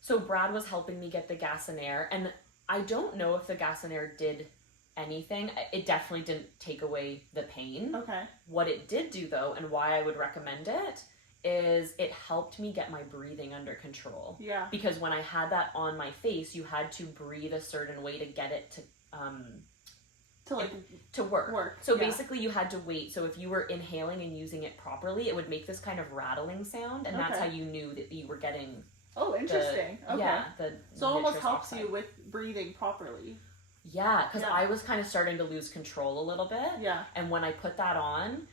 So Brad was helping me get the gas and air, and I don't know if the gas and air did anything. It definitely didn't take away the pain. Okay. What it did do, though, and why I would recommend it, is it helped me get my breathing under control. Yeah. Because when I had that on my face, you had to breathe a certain way to get it to work. So basically you had to wait. So if you were inhaling and using it properly, it would make this kind of rattling sound, and that's how you knew that you were getting... Oh, interesting. So it almost helps you with breathing properly. Yeah, because I was kind of starting to lose control a little bit. Yeah. And when I put that on,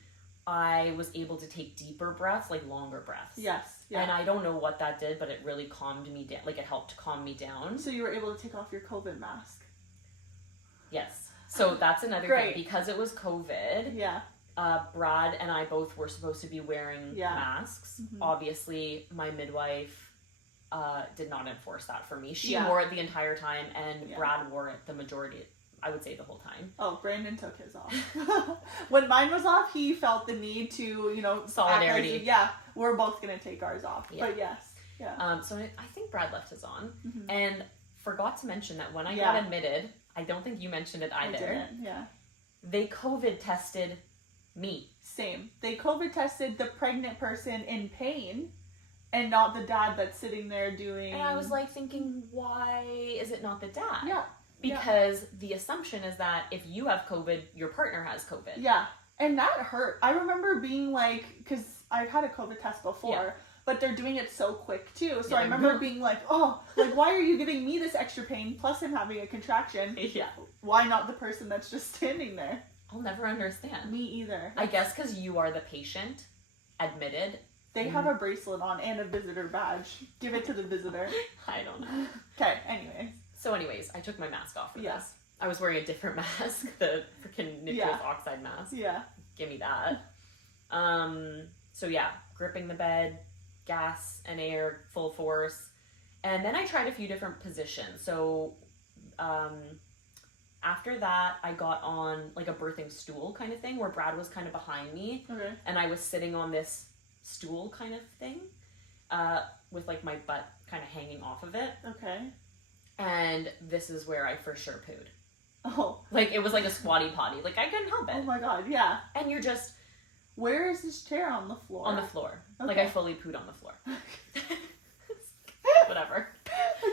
I was able to take deeper breaths, like longer breaths. Yes. Yeah. And I don't know what that did, but it really calmed me down. Like it helped calm me down. So you were able to take off your COVID mask. Yes. So that's another thing. Because it was COVID. Yeah. Brad and I both were supposed to be wearing masks. Mm-hmm. Obviously, my midwife did not enforce that for me. She wore it the entire time, and Brad wore it the majority, I would say, the whole time. Oh, Brandon took his off. When mine was off, he felt the need to, solidarity. We're both going to take ours off. Yeah. But yes. Yeah. So I think Brad left his on. Mm-hmm. And forgot to mention that when I got admitted, I don't think you mentioned it either. I didn't, yeah. They COVID tested me. Same. They COVID tested the pregnant person in pain. And not the dad that's sitting there doing... And I was like thinking, why is it not the dad? Yeah. Because the assumption is that if you have COVID, your partner has COVID. Yeah. And that hurt. I remember being like... Because I've had a COVID test before. Yeah. but they're doing it so quick too. So Yeah, I remember being like, oh, like, why are you giving me this extra pain plus I'm having a contraction? Yeah. Why not the person that's just standing there? I'll never understand. Me either. I guess because you are the patient, admitted. They have a bracelet on and a visitor badge. Give it to the visitor. I don't know. Okay, anyways. So anyways, I took my mask off for this. I was wearing a different mask, the freaking nitrous oxide mask. Yeah. Give me that. So yeah, gripping the bed, gas and air, full force. And then I tried a few different positions. So after that, I got on like a birthing stool kind of thing where Brad was kind of behind me. Okay. And I was sitting on this stool kind of thing with like my butt kind of hanging off of it. Okay. And this is where I for sure pooed. Oh. Like it was like a squatty potty. Like I couldn't help it. Oh my god, yeah. And you're just... Where is this chair? On the floor? On the floor. Okay. Like I fully pooed on the floor. Whatever.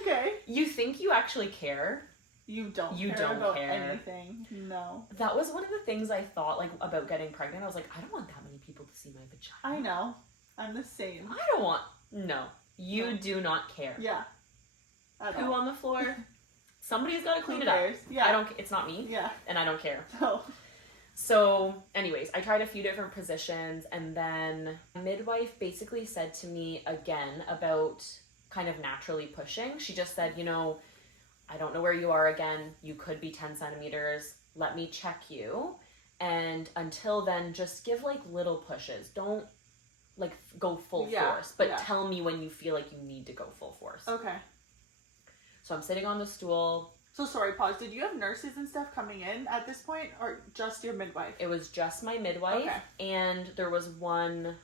Okay. You think you actually care. You don't care. Anything. No. That was one of the things I thought like about getting pregnant. I was like, I don't want that many people to see my vagina. I know. I'm the same. I don't want... No. You do not care. Yeah. Poo on the floor. Somebody's got to clean it up. Yeah. It's not me. Yeah. And I don't care. No. So anyways, I tried a few different positions, and then midwife basically said to me again about kind of naturally pushing. She just said, I don't know where you are again. You could be 10 centimeters. Let me check you. And until then, just give like little pushes. Don't like go full force, but tell me when you feel like you need to go full force. Okay. So I'm sitting on the stool. So sorry, pause. Did you have nurses and stuff coming in at this point, or just your midwife? It was just my midwife, and there was one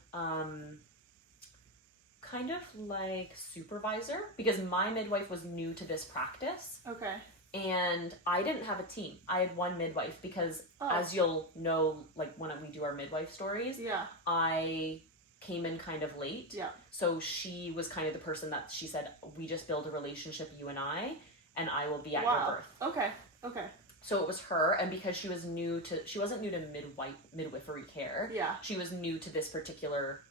kind of like supervisor, because my midwife was new to this practice. Okay. And I didn't have a team. I had one midwife because, as you'll know, like when we do our midwife stories, I came in kind of late. Yeah. So she was kind of the person that she said, we just build a relationship, you and I will be at your birth. Okay. Okay. So it was her, and because she wasn't new to midwifery care. Yeah. She was new to this particular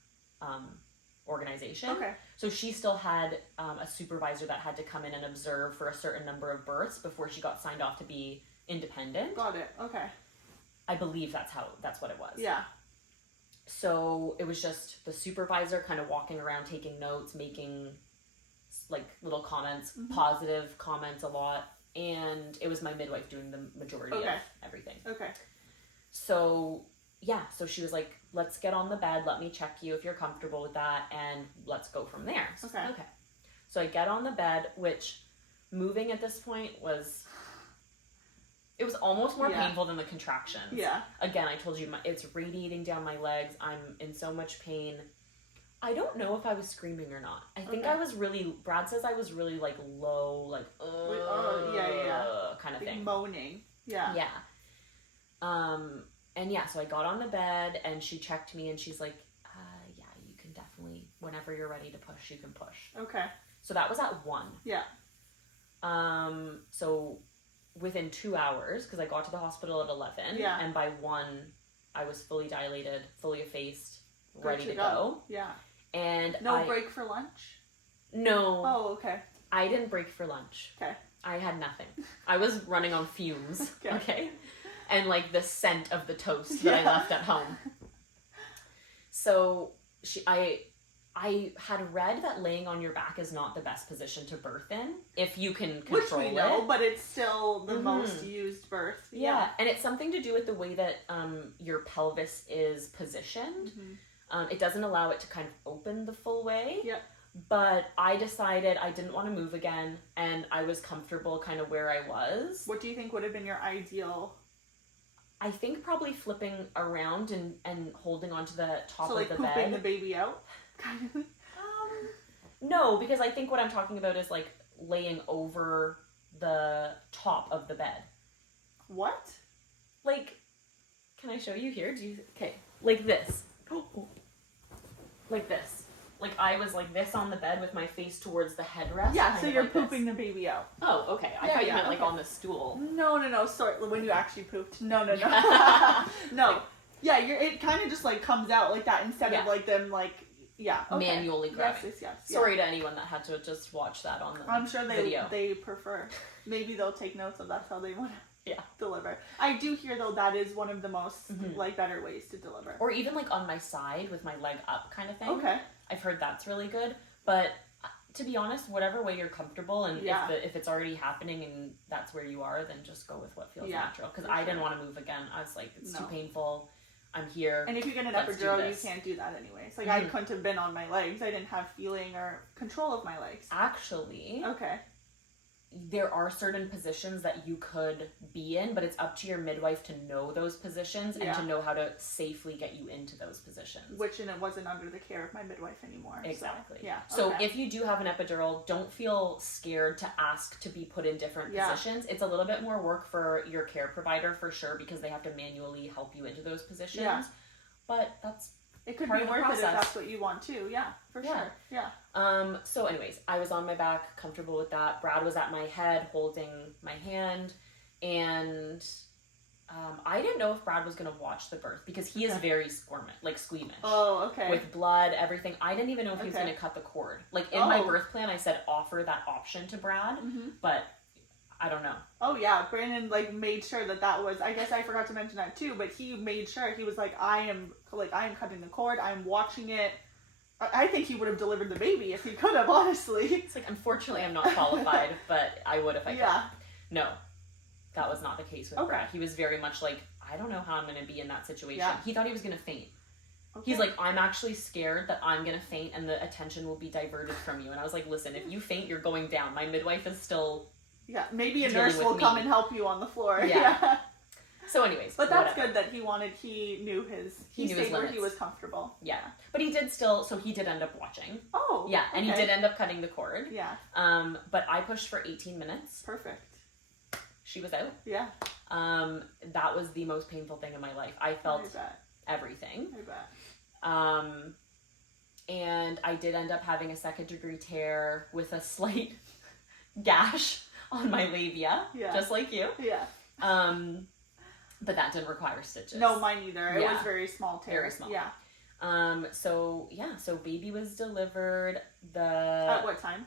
organization. Okay. So she still had a supervisor that had to come in and observe for a certain number of births before she got signed off to be independent. Got it. Okay. I believe that's what it was. Yeah. So it was just the supervisor kind of walking around, taking notes, making like little comments, positive comments a lot. And it was my midwife doing the majority of everything. Okay. So yeah, so she was like, let's get on the bed. Let me check you if you're comfortable with that. And let's go from there. Okay. So I get on the bed, which moving at this point it was almost more painful than the contractions. Yeah. Again, I told you it's radiating down my legs. I'm in so much pain. I don't know if I was screaming or not. I think I was really, Brad says I was really like low, like, kind of thing. Moaning. Yeah. Yeah. And yeah, so I got on the bed and she checked me and she's like, yeah, you can definitely, whenever you're ready to push, you can push. Okay. So that was at 1. Yeah. So within 2 hours, because I got to the hospital at 11, and by 1, I was fully dilated, fully effaced, ready to go. Yeah. And no break for lunch? No. Oh, okay. I didn't break for lunch. Okay. I had nothing. I was running on fumes. Okay. And like the scent of the toast that I left at home. So I had read that laying on your back is not the best position to birth in if you can control it. Which we know, but it's still the most used birth. Yeah. And it's something to do with the way that your pelvis is positioned. It doesn't allow it to kind of open the full way. Yep. But I decided I didn't want to move again, and I was comfortable kind of where I was. What do you think would have been your ideal? I think probably flipping around and holding onto the top of the bed. So like pooping the baby out? No, because I think what I'm talking about is like laying over the top of the bed. What? Like, can I show you here? Okay, like this. Like this. Like I was like this on the bed with my face towards the headrest. Yeah, so you're like pooping the baby out. Oh, okay. I thought you meant like on the stool. No. Sorry, when you actually pooped. No. No. Like, yeah, it kind of just like comes out like that instead of like them like, manually grabbing. Yes. Sorry to anyone that had to just watch that on the I'm sure video. they prefer. Maybe they'll take notes of that's how they want to deliver. I do hear though that is one of the most like better ways to deliver. Or even like on my side with my leg up kind of thing. Okay. I've heard that's really good. But to be honest, whatever way you're comfortable, and if it's already happening and that's where you are, then just go with what feels natural. Because I didn't want to move again. I was like, it's too painful. I'm here. And if you get an epidural, you can't do that anyways. Like I couldn't have been on my legs. I didn't have feeling or control of my legs. Actually, okay. There are certain positions that you could be in, but it's up to your midwife to know those positions and to know how to safely get you into those positions. And it wasn't under the care of my midwife anymore. Exactly. So, So if you do have an epidural, don't feel scared to ask to be put in different positions. It's a little bit more work for your care provider for sure, because they have to manually help you into those positions. Yeah. But it could be worth it if that's what you want to. Yeah, for sure. Yeah. So anyways, I was on my back, comfortable with that. Brad was at my head holding my hand, and I didn't know if Brad was going to watch the birth because he is very squeamish. Oh, okay. With blood, everything. I didn't even know if he was going to cut the cord. Like in my birth plan, I said offer that option to Brad, but I don't know. Oh yeah, Brandon made sure that was, I guess I forgot to mention that too, but he made sure, he was like, I am cutting the cord, I'm watching it. I think he would have delivered the baby if he could have, honestly. It's like, unfortunately I'm not qualified, but I would if I could. No, that was not the case with Brad. He was very much like, I don't know how I'm going to be in that situation. Yeah. He thought he was going to faint. Okay. He's like, I'm actually scared that I'm going to faint and the attention will be diverted from you. And I was like, listen, if you faint, you're going down. My midwife is still... Yeah, maybe a nurse will come and help you on the floor. Yeah. So anyways. But that's good that he knew he stayed his where he was comfortable. Yeah. But he did end up watching. Oh. Yeah, and he did end up cutting the cord. Yeah. But I pushed for 18 minutes. Perfect. She was out. Yeah. That was the most painful thing in my life. I felt everything. I bet. And I did end up having a 2nd-degree tear with a slight gash on my labia, just like you. Yeah. But that didn't require stitches. No, mine either. It was very small tear. Very small. Yeah. So baby was delivered at what time?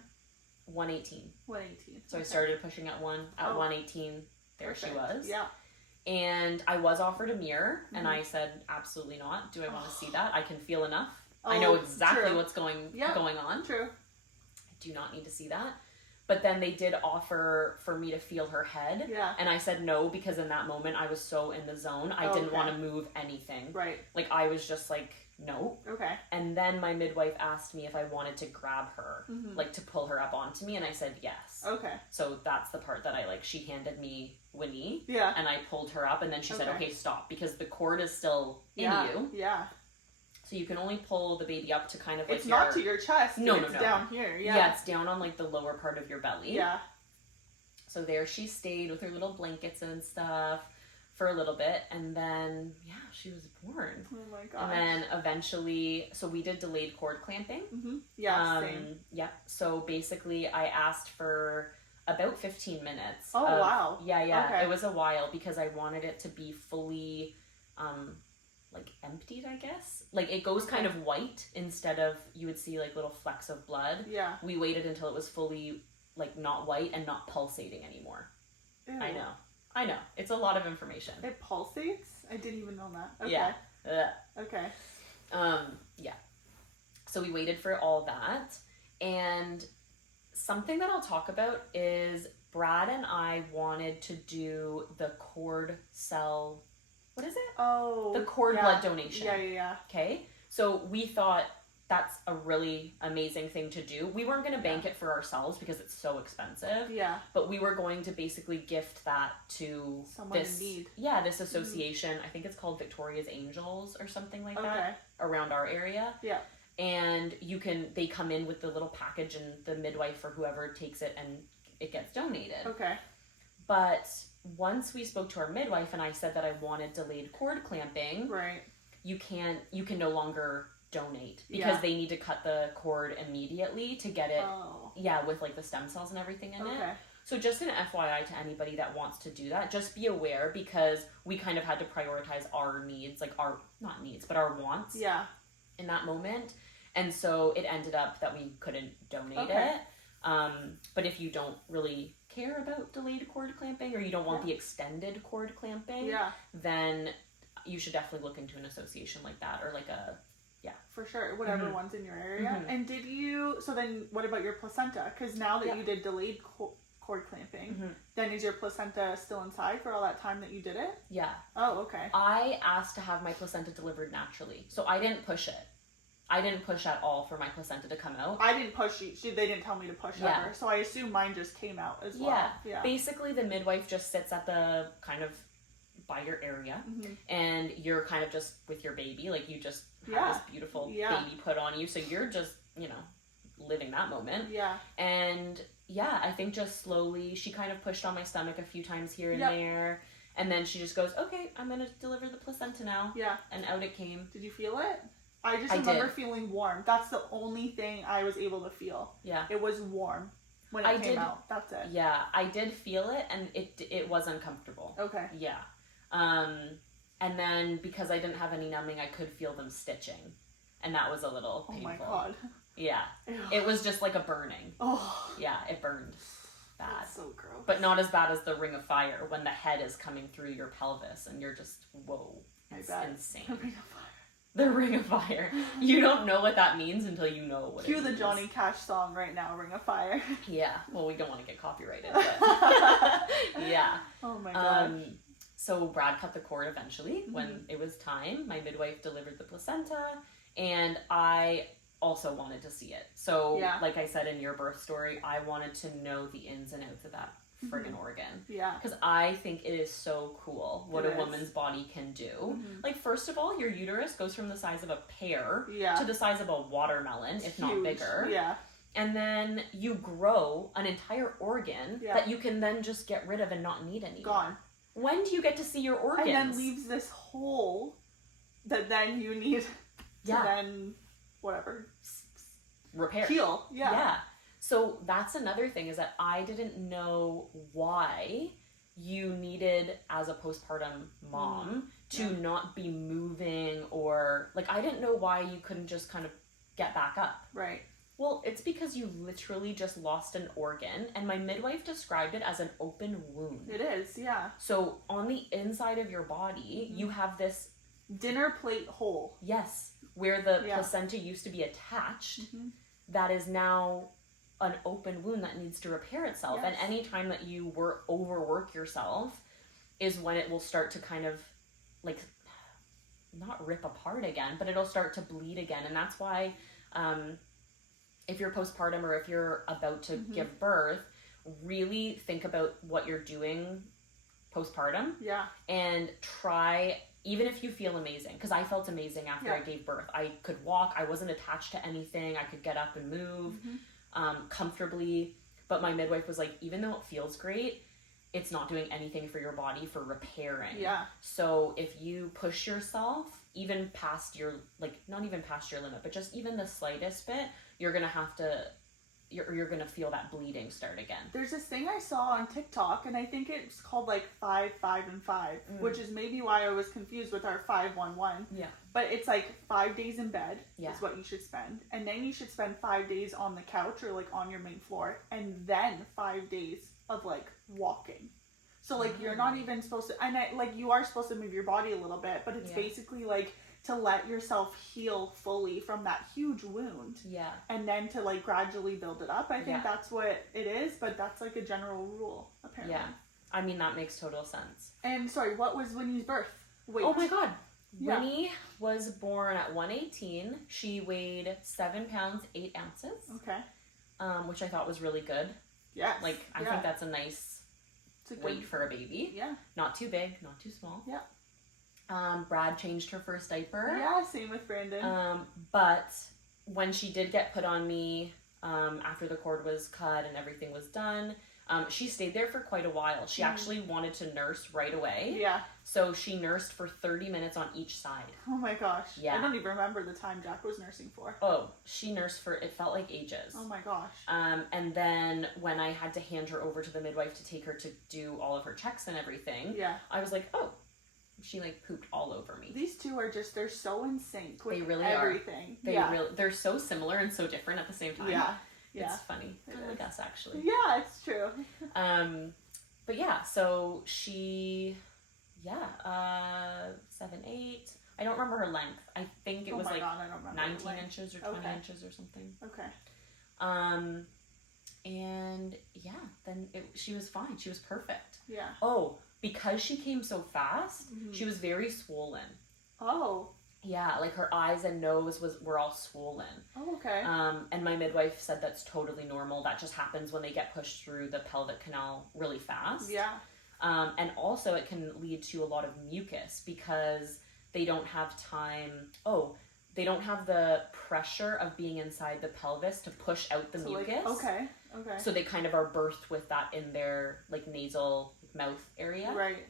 1:18. 1:18. So I started pushing at 1:18. There she was. Yeah. And I was offered a mirror, and I said, absolutely not. Do I want to see that? I can feel enough. I know exactly what's going on. True. I do not need to see that. But then they did offer for me to feel her head. Yeah. And I said no, because in that moment I was so in the zone. I didn't want to move anything. Right. Like I was just like, no. Okay. And then my midwife asked me if I wanted to grab her, to pull her up onto me. And I said yes. Okay. So that's the part that she handed me Winnie. Yeah. And I pulled her up, and then she said, okay, stop, because the cord is still in you. Yeah. So you can only pull the baby up to kind of it's not to your chest. No, it's down here. Yeah. Yeah, it's down on the lower part of your belly. Yeah. So there she stayed with her little blankets and stuff for a little bit, and then she was born. Oh my gosh. And then eventually, so we did delayed cord clamping. Mm-hmm. Yeah. Same. Yeah. So basically, I asked for about 15 minutes. Oh wow. Yeah. Okay. It was a while because I wanted it to be fully. Emptied, I guess. It goes kind of white instead of, you would see little flecks of blood. Yeah. We waited until it was fully not white and not pulsating anymore. Ew. I know. It's a lot of information. It pulsates? I didn't even know that. Okay. Yeah. Okay. Yeah. So we waited for all that. And something that I'll talk about is Brad and I wanted to do the cord cell. What is it? Oh. The cord blood donation. Yeah. Okay. So we thought that's a really amazing thing to do. We weren't going to bank it for ourselves because it's so expensive. Yeah. But we were going to basically gift that to someone in need. Yeah, this association. I think it's called Victoria's Angels or something like that around our area. Yeah. And they come in with the little package, and the midwife or whoever takes it, and it gets donated. Okay. But once we spoke to our midwife and I said that I wanted delayed cord clamping, right, you can no longer donate because they need to cut the cord immediately to get it with the stem cells and everything in it. So just an FYI to anybody that wants to do that, just be aware, because we kind of had to prioritize our needs, our wants in that moment. And so it ended up that we couldn't donate it. But if you don't really care about delayed cord clamping, or you don't want the extended cord clamping, then you should definitely look into an association like that, or like a, for sure, whatever one's in your area. And so then what about your placenta? Because now that you did delayed cord clamping, then is your placenta still inside for all that time that you did it? Yeah. Oh, okay. I asked to have my placenta delivered naturally, so I didn't push it. I didn't push at all for my placenta to come out. I didn't push. They didn't tell me to push ever, so I assume mine just came out as well. Yeah. Basically, the midwife just sits at the kind of by your area, and you're kind of just with your baby, like you just have this beautiful baby put on you, so you're just, living that moment. Yeah. And I think just slowly, she kind of pushed on my stomach a few times here and there, and then she just goes, okay, I'm going to deliver the placenta now. Yeah. And out it came. Did you feel it? I just remember feeling warm. That's the only thing I was able to feel. Yeah. It was warm when it came out. That's it. Yeah, I did feel it, and it was uncomfortable. Okay. Yeah. And then because I didn't have any numbing, I could feel them stitching, and that was a little painful. Oh my God. Yeah. Ew. It was just like a burning. Oh. Yeah, it burned bad. That's so gross. But not as bad as the ring of fire when the head is coming through your pelvis and you're just, whoa. It's insane. The ring of fire. The ring of fire. You don't know what that means until you know what it means. Cue the Johnny Cash song right now, Ring of Fire. Yeah. Well, we don't want to get copyrighted, but yeah. Oh my gosh. So Brad cut the cord eventually when it was time. My midwife delivered the placenta, and I also wanted to see it. So like I said in your birth story, I wanted to know the ins and outs of that friggin' organ. Yeah. Because I think it is so cool what a woman's body can do. Like, first of all, your uterus goes from the size of a pear to the size of a watermelon, if not bigger. Yeah. And then you grow an entire organ that you can then just get rid of and not need anymore. Gone. When do you get to see your organs? And then leaves this hole that then you need to then, whatever, repair. Heal. Yeah. Yeah. So that's another thing, is that I didn't know why you needed, as a postpartum mom, to not be moving, or, like, I didn't know why you couldn't just kind of get back up. Right. Well, it's because you literally just lost an organ, and my midwife described it as an open wound. It is, yeah. So on the inside of your body, you have this dinner plate hole. Yes, where the placenta used to be attached, that is now an open wound that needs to repair itself. Yes. And any time that you overwork yourself is when it will start to kind of, like, not rip apart again, but it'll start to bleed again. And that's why if you're postpartum, or if you're about to give birth, really think about what you're doing postpartum. Yeah. And try, even if you feel amazing, because I felt amazing after I gave birth. I could walk, I wasn't attached to anything, I could get up and move comfortably. But my midwife was like, even though it feels great, it's not doing anything for your body for repairing. Yeah. So if you push yourself even past your, like, not even past your limit, but just even the slightest bit, you're gonna have to, you're gonna feel that bleeding start again. There's this thing I saw on TikTok, and I think it's called like 5, 5, and 5, which is maybe why I was confused with our 5-1-1. Yeah. But it's like 5 days in bed is what you should spend, and then you should spend 5 days on the couch or like on your main floor, and then 5 days of like walking. So like you're not even supposed to, and like you are supposed to move your body a little bit, but it's basically like to let yourself heal fully from that huge wound. Yeah. And then to like gradually build it up. I think that's what it is, but that's like a general rule, apparently. Yeah. I mean, that makes total sense. And sorry, what was Winnie's birth weight? Oh my God. Yeah. Winnie was born at 118. She weighed 7 pounds, 8 ounces. Okay. Which I thought was really good. Yes. Like, I think that's a nice weight for a baby. Yeah. Not too big, not too small. Yeah. Brad changed her first diaper. Yeah, same with Brandon. But when she did get put on me, after the cord was cut and everything was done, she stayed there for quite a while. She actually wanted to nurse right away. Yeah. So she nursed for 30 minutes on each side. Oh my gosh. Yeah. I don't even remember the time Jack was nursing for. Oh, she nursed for, it felt like ages. Oh my gosh. And then when I had to hand her over to the midwife to take her to do all of her checks and everything, I was like, oh, she like pooped all over me. These two are just, they're so in sync with they really everything. They're so similar and so different at the same time. Yeah. It's funny. Kind of like us, actually. Yeah, it's true. But yeah, so she, 7, 8. I don't remember her length. I think it was like 19 inches or 20 inches or something. Okay. And yeah, then she was fine. She was perfect. Yeah. Oh, because she came so fast, she was very swollen. Oh. Yeah, like her eyes and nose were all swollen. Oh, okay. And my midwife said that's totally normal. That just happens when they get pushed through the pelvic canal really fast. Yeah. And also it can lead to a lot of mucus because they don't have time. Oh, they don't have the pressure of being inside the pelvis to push out the mucus. Like, okay. So they kind of are birthed with that in their like nasal mouth area. Right.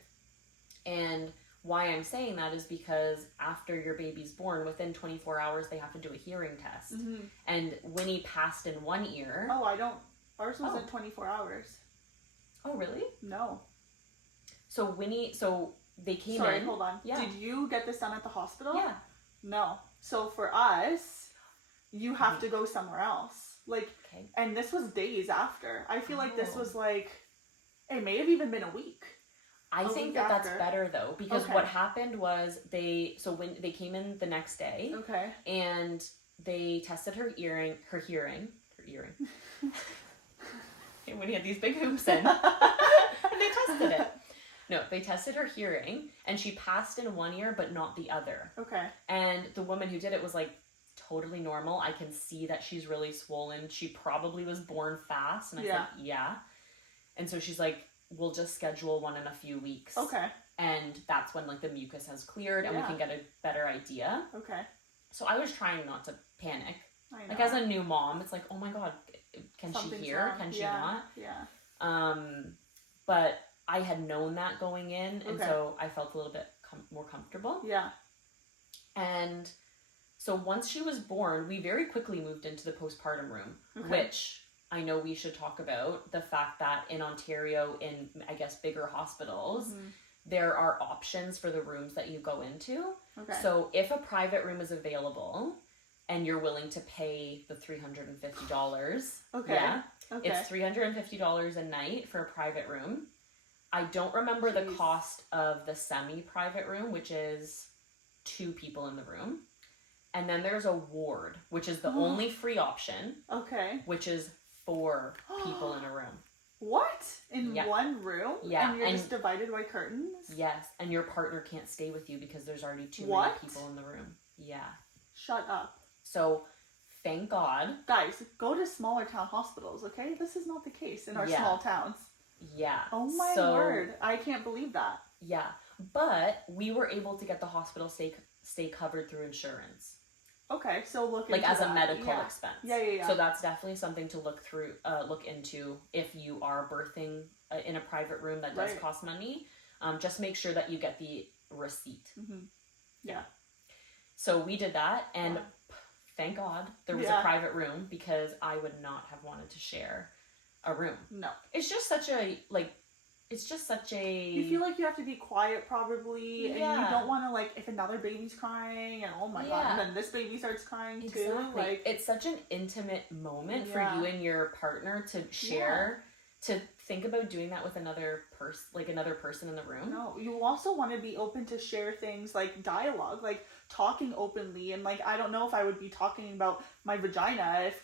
And why I'm saying that is because after your baby's born, within 24 hours, they have to do a hearing test. And Winnie passed in one ear. Oh, ours was in 24 hours. Oh, really? No. So they came in. Sorry, hold on. Yeah. Did you get this done at the hospital? Yeah. No. So for us, you have to go somewhere else. Like, and this was days after. I feel like this was like, it may have even been a week. I think that's better though, because what happened was when they came in the next day, and they tested her hearing. And when he had these big hoops in, and they tested it. No, they tested her hearing, and she passed in one ear, but not the other. Okay. And the woman who did it was like, totally normal. I can see that she's really swollen. She probably was born fast. And I said, yeah. And so she's like, we'll just schedule one in a few weeks. Okay. And that's when like the mucus has cleared and we can get a better idea. Okay. So I was trying not to panic. I know. Like as a new mom, it's like, oh my God, can she hear? Wrong. Can she not? Yeah. But I had known that going in. And so I felt a little bit more comfortable. Yeah. And so once she was born, we very quickly moved into the postpartum room, which I know we should talk about. The fact that in Ontario, in I guess bigger hospitals, there are options for the rooms that you go into. Okay. So if a private room is available and you're willing to pay the $350, it's $350 a night for a private room. I don't remember the cost of the semi-private room, which is 2 people in the room. And then there's a ward, which is the only free option. Okay. Which is 4 people in a room. What? In one room? Yeah. And you're just divided by curtains? Yes. And your partner can't stay with you because there's already too many people in the room. Yeah. Shut up. So, thank God. Guys, go to smaller town hospitals, okay? This is not the case in our small towns. Yeah. Oh my word. I can't believe that. Yeah. But we were able to get the hospital stay covered through insurance. Okay, so look into as that. A medical expense. Yeah. So that's definitely something to look into if you are birthing in a private room that does cost money. Just make sure that you get the receipt. Yeah. So we did that, and thank God there was a private room because I would not have wanted to share a room. No. It's just such a You feel like you have to be quiet probably, and you don't want to, like, if another baby's crying, and oh my God, and then this baby starts crying too. Like, it's such an intimate moment for you and your partner to share, to think about doing that with another person in the room. No, you also want to be open to share things like dialogue, like talking openly, and like, I don't know if I would be talking about my vagina if,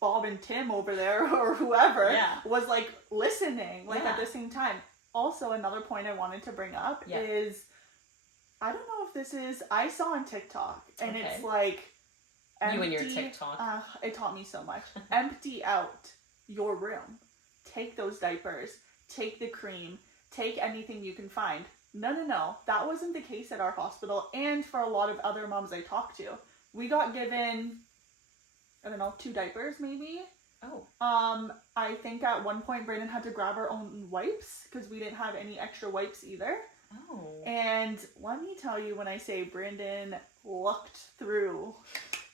Bob and Tim over there or whoever was like listening, like at the same time. Also, another point I wanted to bring up is, I don't know if this is, I saw on TikTok, and it's like, empty, you and your TikTok. It taught me so much. Empty out your room. Take those diapers, take the cream, take anything you can find. No. That wasn't the case at our hospital, and for a lot of other moms I talked to. We got given, I don't know, 2 diapers maybe. Oh. I think at one point Brandon had to grab our own wipes because we didn't have any extra wipes either. Oh. And let me tell you, when I say Brandon looked through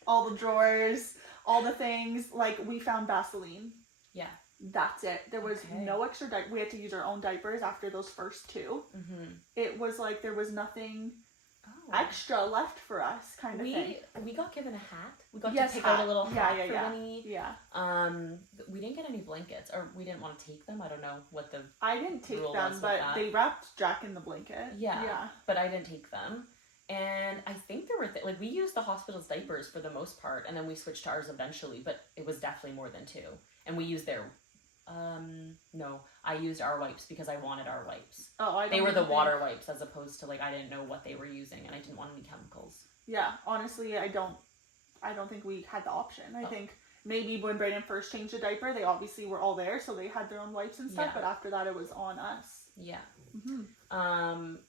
all the drawers, all the things, like, we found Vaseline. Yeah. That's it. There was no extra diaper. We had to use our own diapers after those first 2. It was like there was nothing extra left for us, kind of thing. We got given a hat. We got to pick out a little hat for Winnie. Yeah. We didn't get any blankets, or we didn't want to take them. I don't know what the I didn't take them, but they wrapped Jack in the blanket. Yeah. But I didn't take them. And I think there were, we used the hospital's diapers for the most part, and then we switched to ours eventually, but it was definitely more than 2. And we used their, no, I used our wipes because I wanted our wipes. They were the water wipes as opposed to, I didn't know what they were using, and I didn't want any chemicals. Yeah, honestly, I don't think we had the option. I think maybe when Brayden first changed the diaper, they obviously were all there, so they had their own wipes and stuff, but after that, it was on us. Yeah.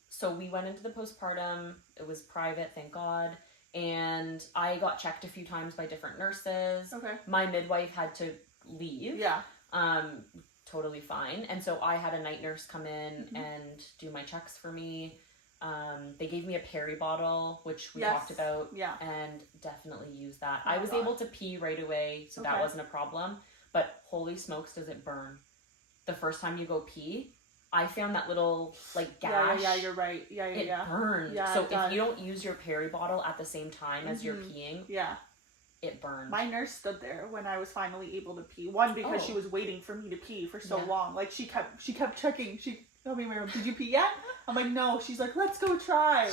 So we went into the postpartum. It was private, thank God. And I got checked a few times by different nurses. Okay. My midwife had to leave. Yeah. Totally fine. And so I had a night nurse come in and do my checks for me. They gave me a peri bottle, which we talked about. Yeah. And definitely used that. I was able to pee right away, so that wasn't a problem. But holy smokes, does it burn. The first time you go pee, I found that little, gash. Yeah, you're right. It burns. Yeah, so if you don't use your peri bottle at the same time as you're peeing, it burns. My nurse stood there when I was finally able to pee. One, because she was waiting for me to pee for so long. She kept checking. She told me, did you pee yet? I'm like, no. She's like, let's go try.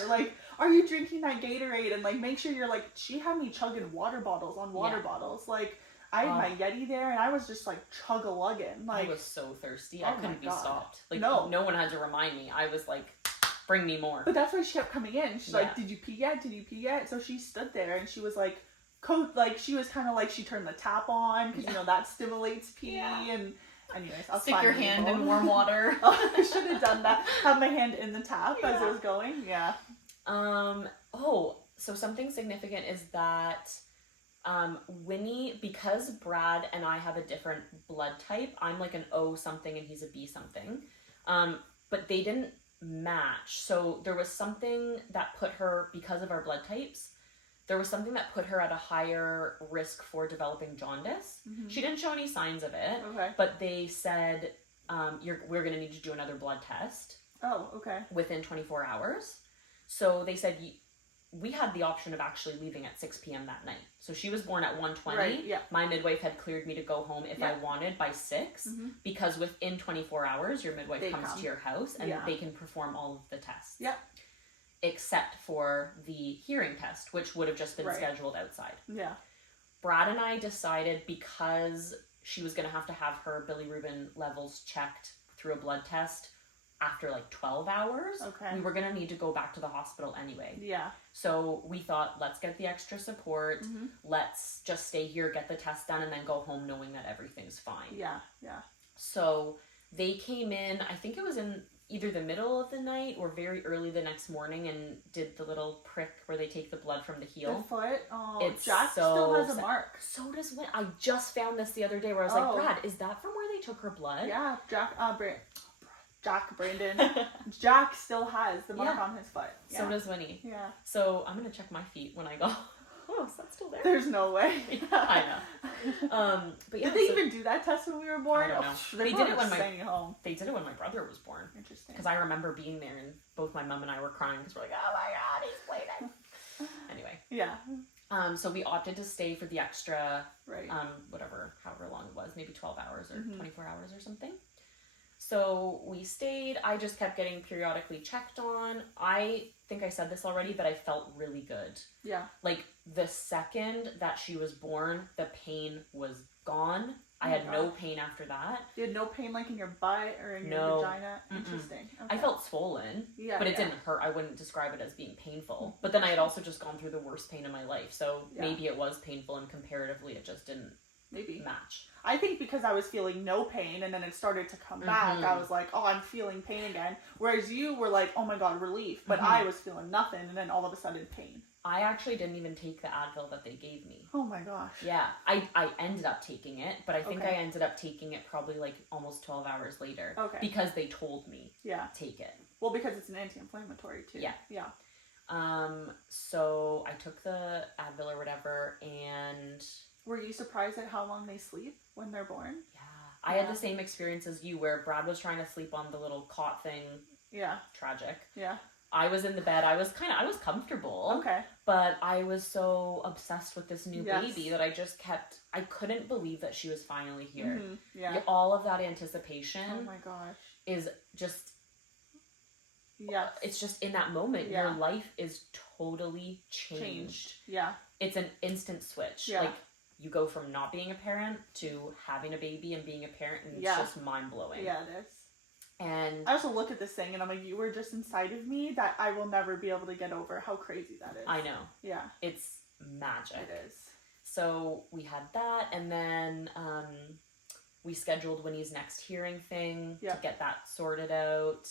Or are you drinking that Gatorade? And make sure you're she had me chugging water bottles on water bottles. I had my Yeti there, and I was just chug-a-lugging. I was so thirsty. I couldn't be stopped. No one had to remind me. I was like, bring me more. But that's why she kept coming in. She's like, did you pee yet? Did you pee yet? So she stood there, and she was like, she was kind of she turned the tap on, because, that stimulates pee. And anyways, I'll stick your hand in warm water. I should have done that. Have my hand in the tap as it was going. Yeah. So something significant is that Winnie, because Brad and I have a different blood type, I'm an O something and he's a B something, but they didn't match. So there was something that put her, because of our blood types, there was something that put her at a higher risk for developing jaundice. She didn't show any signs of it, but they said, we're going to need to do another blood test. Oh, okay. Within 24 hours. So they said, we had the option of actually leaving at 6 p.m. that night. So she was born at 1:20. Right, yeah. My midwife had cleared me to go home if I wanted by 6, because within 24 hours, your midwife comes to your house and they can perform all of the tests. Yep. Except for the hearing test, which would have just been scheduled outside. Yeah. Brad and I decided, because she was going to have her bilirubin levels checked through a blood test after 12 hours, we were going to need to go back to the hospital anyway. Yeah. So we thought, let's get the extra support. Let's just stay here, get the test done, and then go home knowing that everything's fine. Yeah, yeah. So they came in, I think it was in either the middle of the night or very early the next morning, and did the little prick where they take the blood from the heel. The foot? Oh, Jack still has a mark. So does Winnie. I just found this the other day where I was like, Brad, is that from where they took her blood? Yeah, Brandon. Jack still has the mark on his foot. Yeah. So does Winnie. Yeah. So I'm going to check my feet when I go. Oh, is that still there? There's no way. I know. But yeah, did they even do that test when we were born? I don't know. They did it when they did it when my brother was born. Interesting. Because I remember being there and both my mom and I were crying because we're like, oh my god, he's bleeding. Anyway. Yeah. So we opted to stay for the extra, right. However long it was, maybe 12 hours or 24 hours or something. So we stayed. I just kept getting periodically checked on. I think I said this already, but I felt really good. Yeah. The second that she was born, the pain was gone. I had no pain after that. You had no pain in your butt or in your vagina? Interesting. Okay. I felt swollen, but it didn't hurt. I wouldn't describe it as being painful. But then I had also just gone through the worst pain of my life. So maybe it was painful, and comparatively it just didn't match. I think because I was feeling no pain and then it started to come back, I was like, oh, I'm feeling pain again. Whereas you were like, oh my god, relief. But I was feeling nothing, and then all of a sudden pain. I actually didn't even take the Advil that they gave me. Oh my gosh. Yeah, I ended up taking it, but I think I ended up taking it probably almost 12 hours later. Okay. Because they told me take it. Well, because it's an anti-inflammatory too. Yeah. Yeah. So I took the Advil or whatever, and... Were you surprised at how long they sleep when they're born? Yeah. I had the same experience as you where Brad was trying to sleep on the little cot thing. Yeah. Tragic. Yeah. I was in the bed. I was comfortable. Okay. But I was so obsessed with this new baby that I couldn't believe that she was finally here. Mm-hmm. Yeah. All of that anticipation. Oh my gosh. Is just. Yes. It's just in that moment, your life is totally changed. Yeah. It's an instant switch. Yeah. Like, you go from not being a parent to having a baby and being a parent, and it's just mind-blowing. Yeah, it is. And I also look at this thing and I'm like, you were just inside of me that I will never be able to get over how crazy that is. I know. Yeah. It's magic. It is. So we had that, and then we scheduled Winnie's next hearing thing to get that sorted out.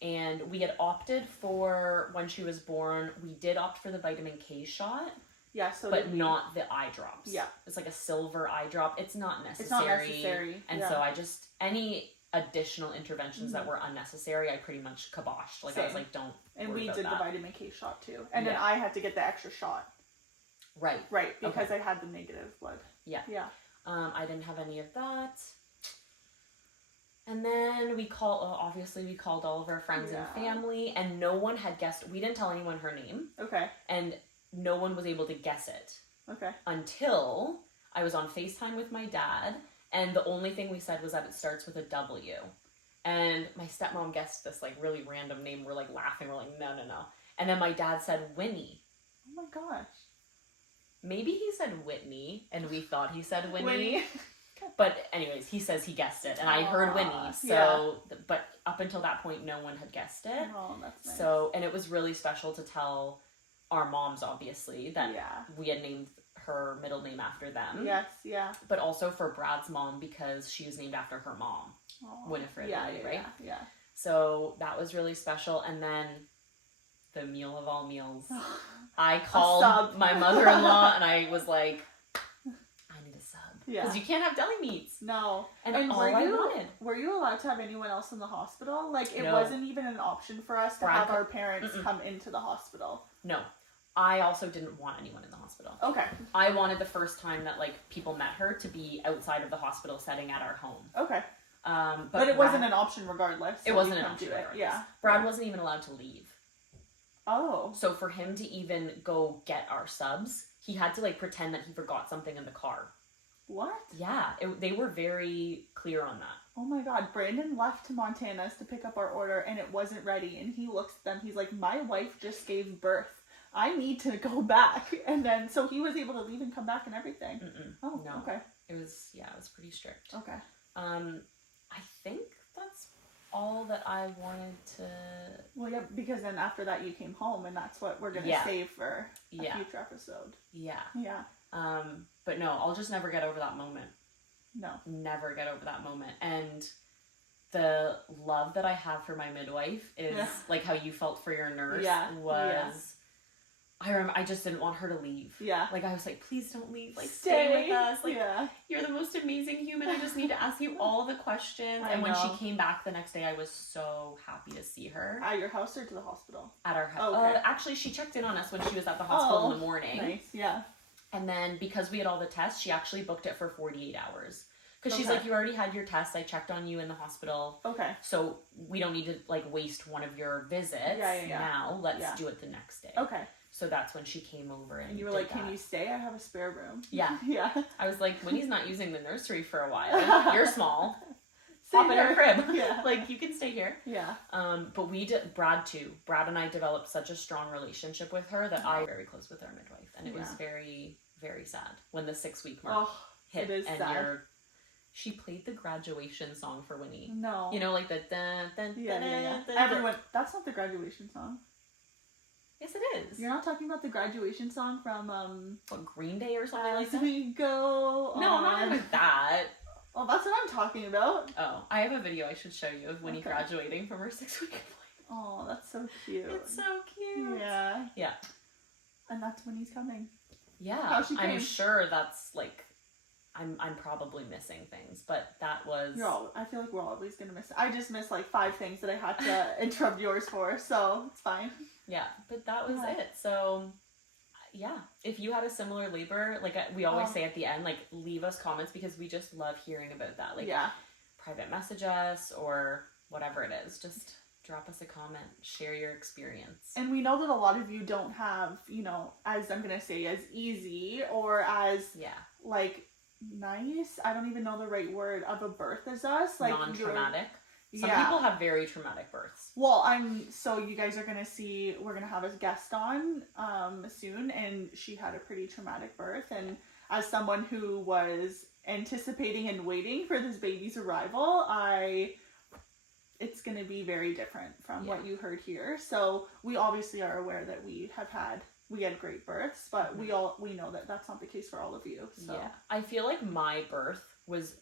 And we had opted for, when she was born, we did opt for the vitamin K shot. Yeah, so but not the eye drops. Yeah. It's like a silver eye drop. It's not necessary. It's not necessary. And so any additional interventions that were unnecessary, I pretty much kiboshed. Like, I was like, don't And worry we about did that. the vitamin K shot too. And then I had to get the extra shot. Right. Right, because I had the negative blood. Yeah. Yeah. I didn't have any of that. And then we called all of our friends and family, and no one had guessed. We didn't tell anyone her name. Okay. And no one was able to guess it. Okay. Until I was on FaceTime with my dad, and the only thing we said was that it starts with a W. And my stepmom guessed this like really random name. We're like laughing. We're like, no. And then my dad said Winnie. Oh my gosh. Maybe he said Whitney, and we thought he said Winnie. But anyways, he says he guessed it, and I heard Winnie. So, but up until that point, no one had guessed it. Oh, that's nice. So, and it was really special to tell our moms, obviously, that we had named her middle name after them. Yes, yeah. But also for Brad's mom, because she was named after her mom, Winifred, right? Yeah. So that was really special. And then the meal of all meals, I called my mother-in-law and I was like, I need a sub. Yeah. Because you can't have deli meats. No. And all I wanted. Were you allowed to have anyone else in the hospital? Like, it No. wasn't even an option for us to have our parents come into the hospital. No. I also didn't want anyone in the hospital. Okay. I wanted the first time that, like, people met her to be outside of the hospital setting at our home. Okay. But it wasn't an option regardless. It wasn't an option. Yeah. Brad wasn't even allowed to leave. Oh. So for him to even go get our subs, he had to, like, pretend that he forgot something in the car. What? Yeah. They were very clear on that. Oh my god. Brandon left to Montana's to pick up our order and it wasn't ready. And he looks at them. He's like, my wife just gave birth. I need to go back. And then, so he was able to leave and come back and everything. Oh, no. Okay. It was pretty strict. Okay. I think that's all that I wanted to... Well, yeah, because then after that you came home and that's what we're going to save for a future episode. Yeah. Yeah. But no, I'll just never get over that moment. No. Never get over that moment. And the love that I have for my midwife is like how you felt for your nurse was... I remember I just didn't want her to leave. Yeah. Like, I was like, please don't leave. Like, stay with us. Like, you're the most amazing human. I just need to ask you all the questions. And when she came back the next day, I was so happy to see her. At your house or to the hospital? At our house. Oh, okay. Actually, she checked in on us when she was at the hospital in the morning. Nice, yeah. And then, because we had all the tests, she actually booked it for 48 hours. Because she's like, you already had your tests. I checked on you in the hospital. Okay. So, we don't need to, like, waste one of your visits now. Let's do it the next day. Okay. So that's when she came over and you were like, can you stay? I have a spare room. Yeah. Yeah. I was like, Winnie's not using the nursery for a while. You're small. Hop in our crib. Yeah. Like, you can stay here. Yeah. But we did, Brad too. Brad and I developed such a strong relationship with her that I was very close with our midwife. And it was very, very sad when the 6-week mark hit. It is and sad. She played the graduation song for Winnie. No. You know, like the dun, dun, dun, dun, dun. Everyone, that's not the graduation song. Yes, it is. You're not talking about the graduation song from, what, Green Day or something like that? As we go on. No, I'm not talking about that. Well, that's what I'm talking about. Oh, I have a video I should show you of Winnie graduating from her 6-week flight. Oh, that's so cute. It's so cute. Yeah. Yeah. And that's when he's coming. Yeah. How she came. I'm sure that's, like, I'm probably missing things, but that was... I feel like we're always going to miss it. I just missed, like, 5 things that I had to interrupt yours for, so it's fine. Yeah, but that was it. So yeah, if you had a similar labor, like we always say at the end, like leave us comments because we just love hearing about that. Like private message us or whatever it is. Just drop us a comment, share your experience. And we know that a lot of you don't have, you know, as I'm going to say, as easy or as like nice, I don't even know the right word, of a birth as us. Like non-traumatic. Some people have very traumatic births. Well, so you guys are going to see, we're going to have a guest on soon, and she had a pretty traumatic birth. And as someone who was anticipating and waiting for this baby's arrival, it's going to be very different from what you heard here. So we obviously are aware that we had great births, but we know that that's not the case for all of you. So yeah, I feel like my birth was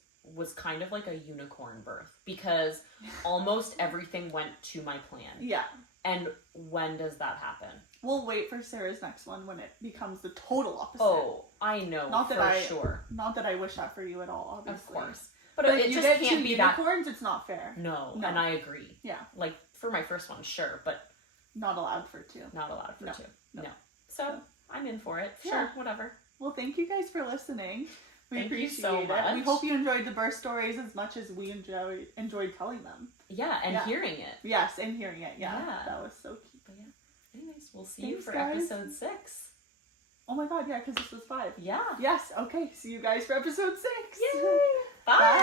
kind of like a unicorn birth because almost everything went to my plan. Yeah. And when does that happen? We'll wait for Sarah's next one when it becomes the total opposite. Oh, I know. Not that I wish that for you at all, obviously. Of course. But it just can't be unicorns, it's not fair. No, and I agree. Yeah. Like, for my first one, sure, but... Not allowed for two. Not allowed for two. No. So, I'm in for it. Yeah. Sure, whatever. Well, thank you guys for listening. We appreciate you so much. We hope you enjoyed the birth stories as much as we enjoyed telling them. Yeah, and hearing it. Yes, and hearing it. Yeah. That was so cute. But yeah. Anyways, we'll see you for episode 6. Oh my god, yeah, because this was 5. Yeah. Yes, okay. See you guys for episode 6. Yay! Bye!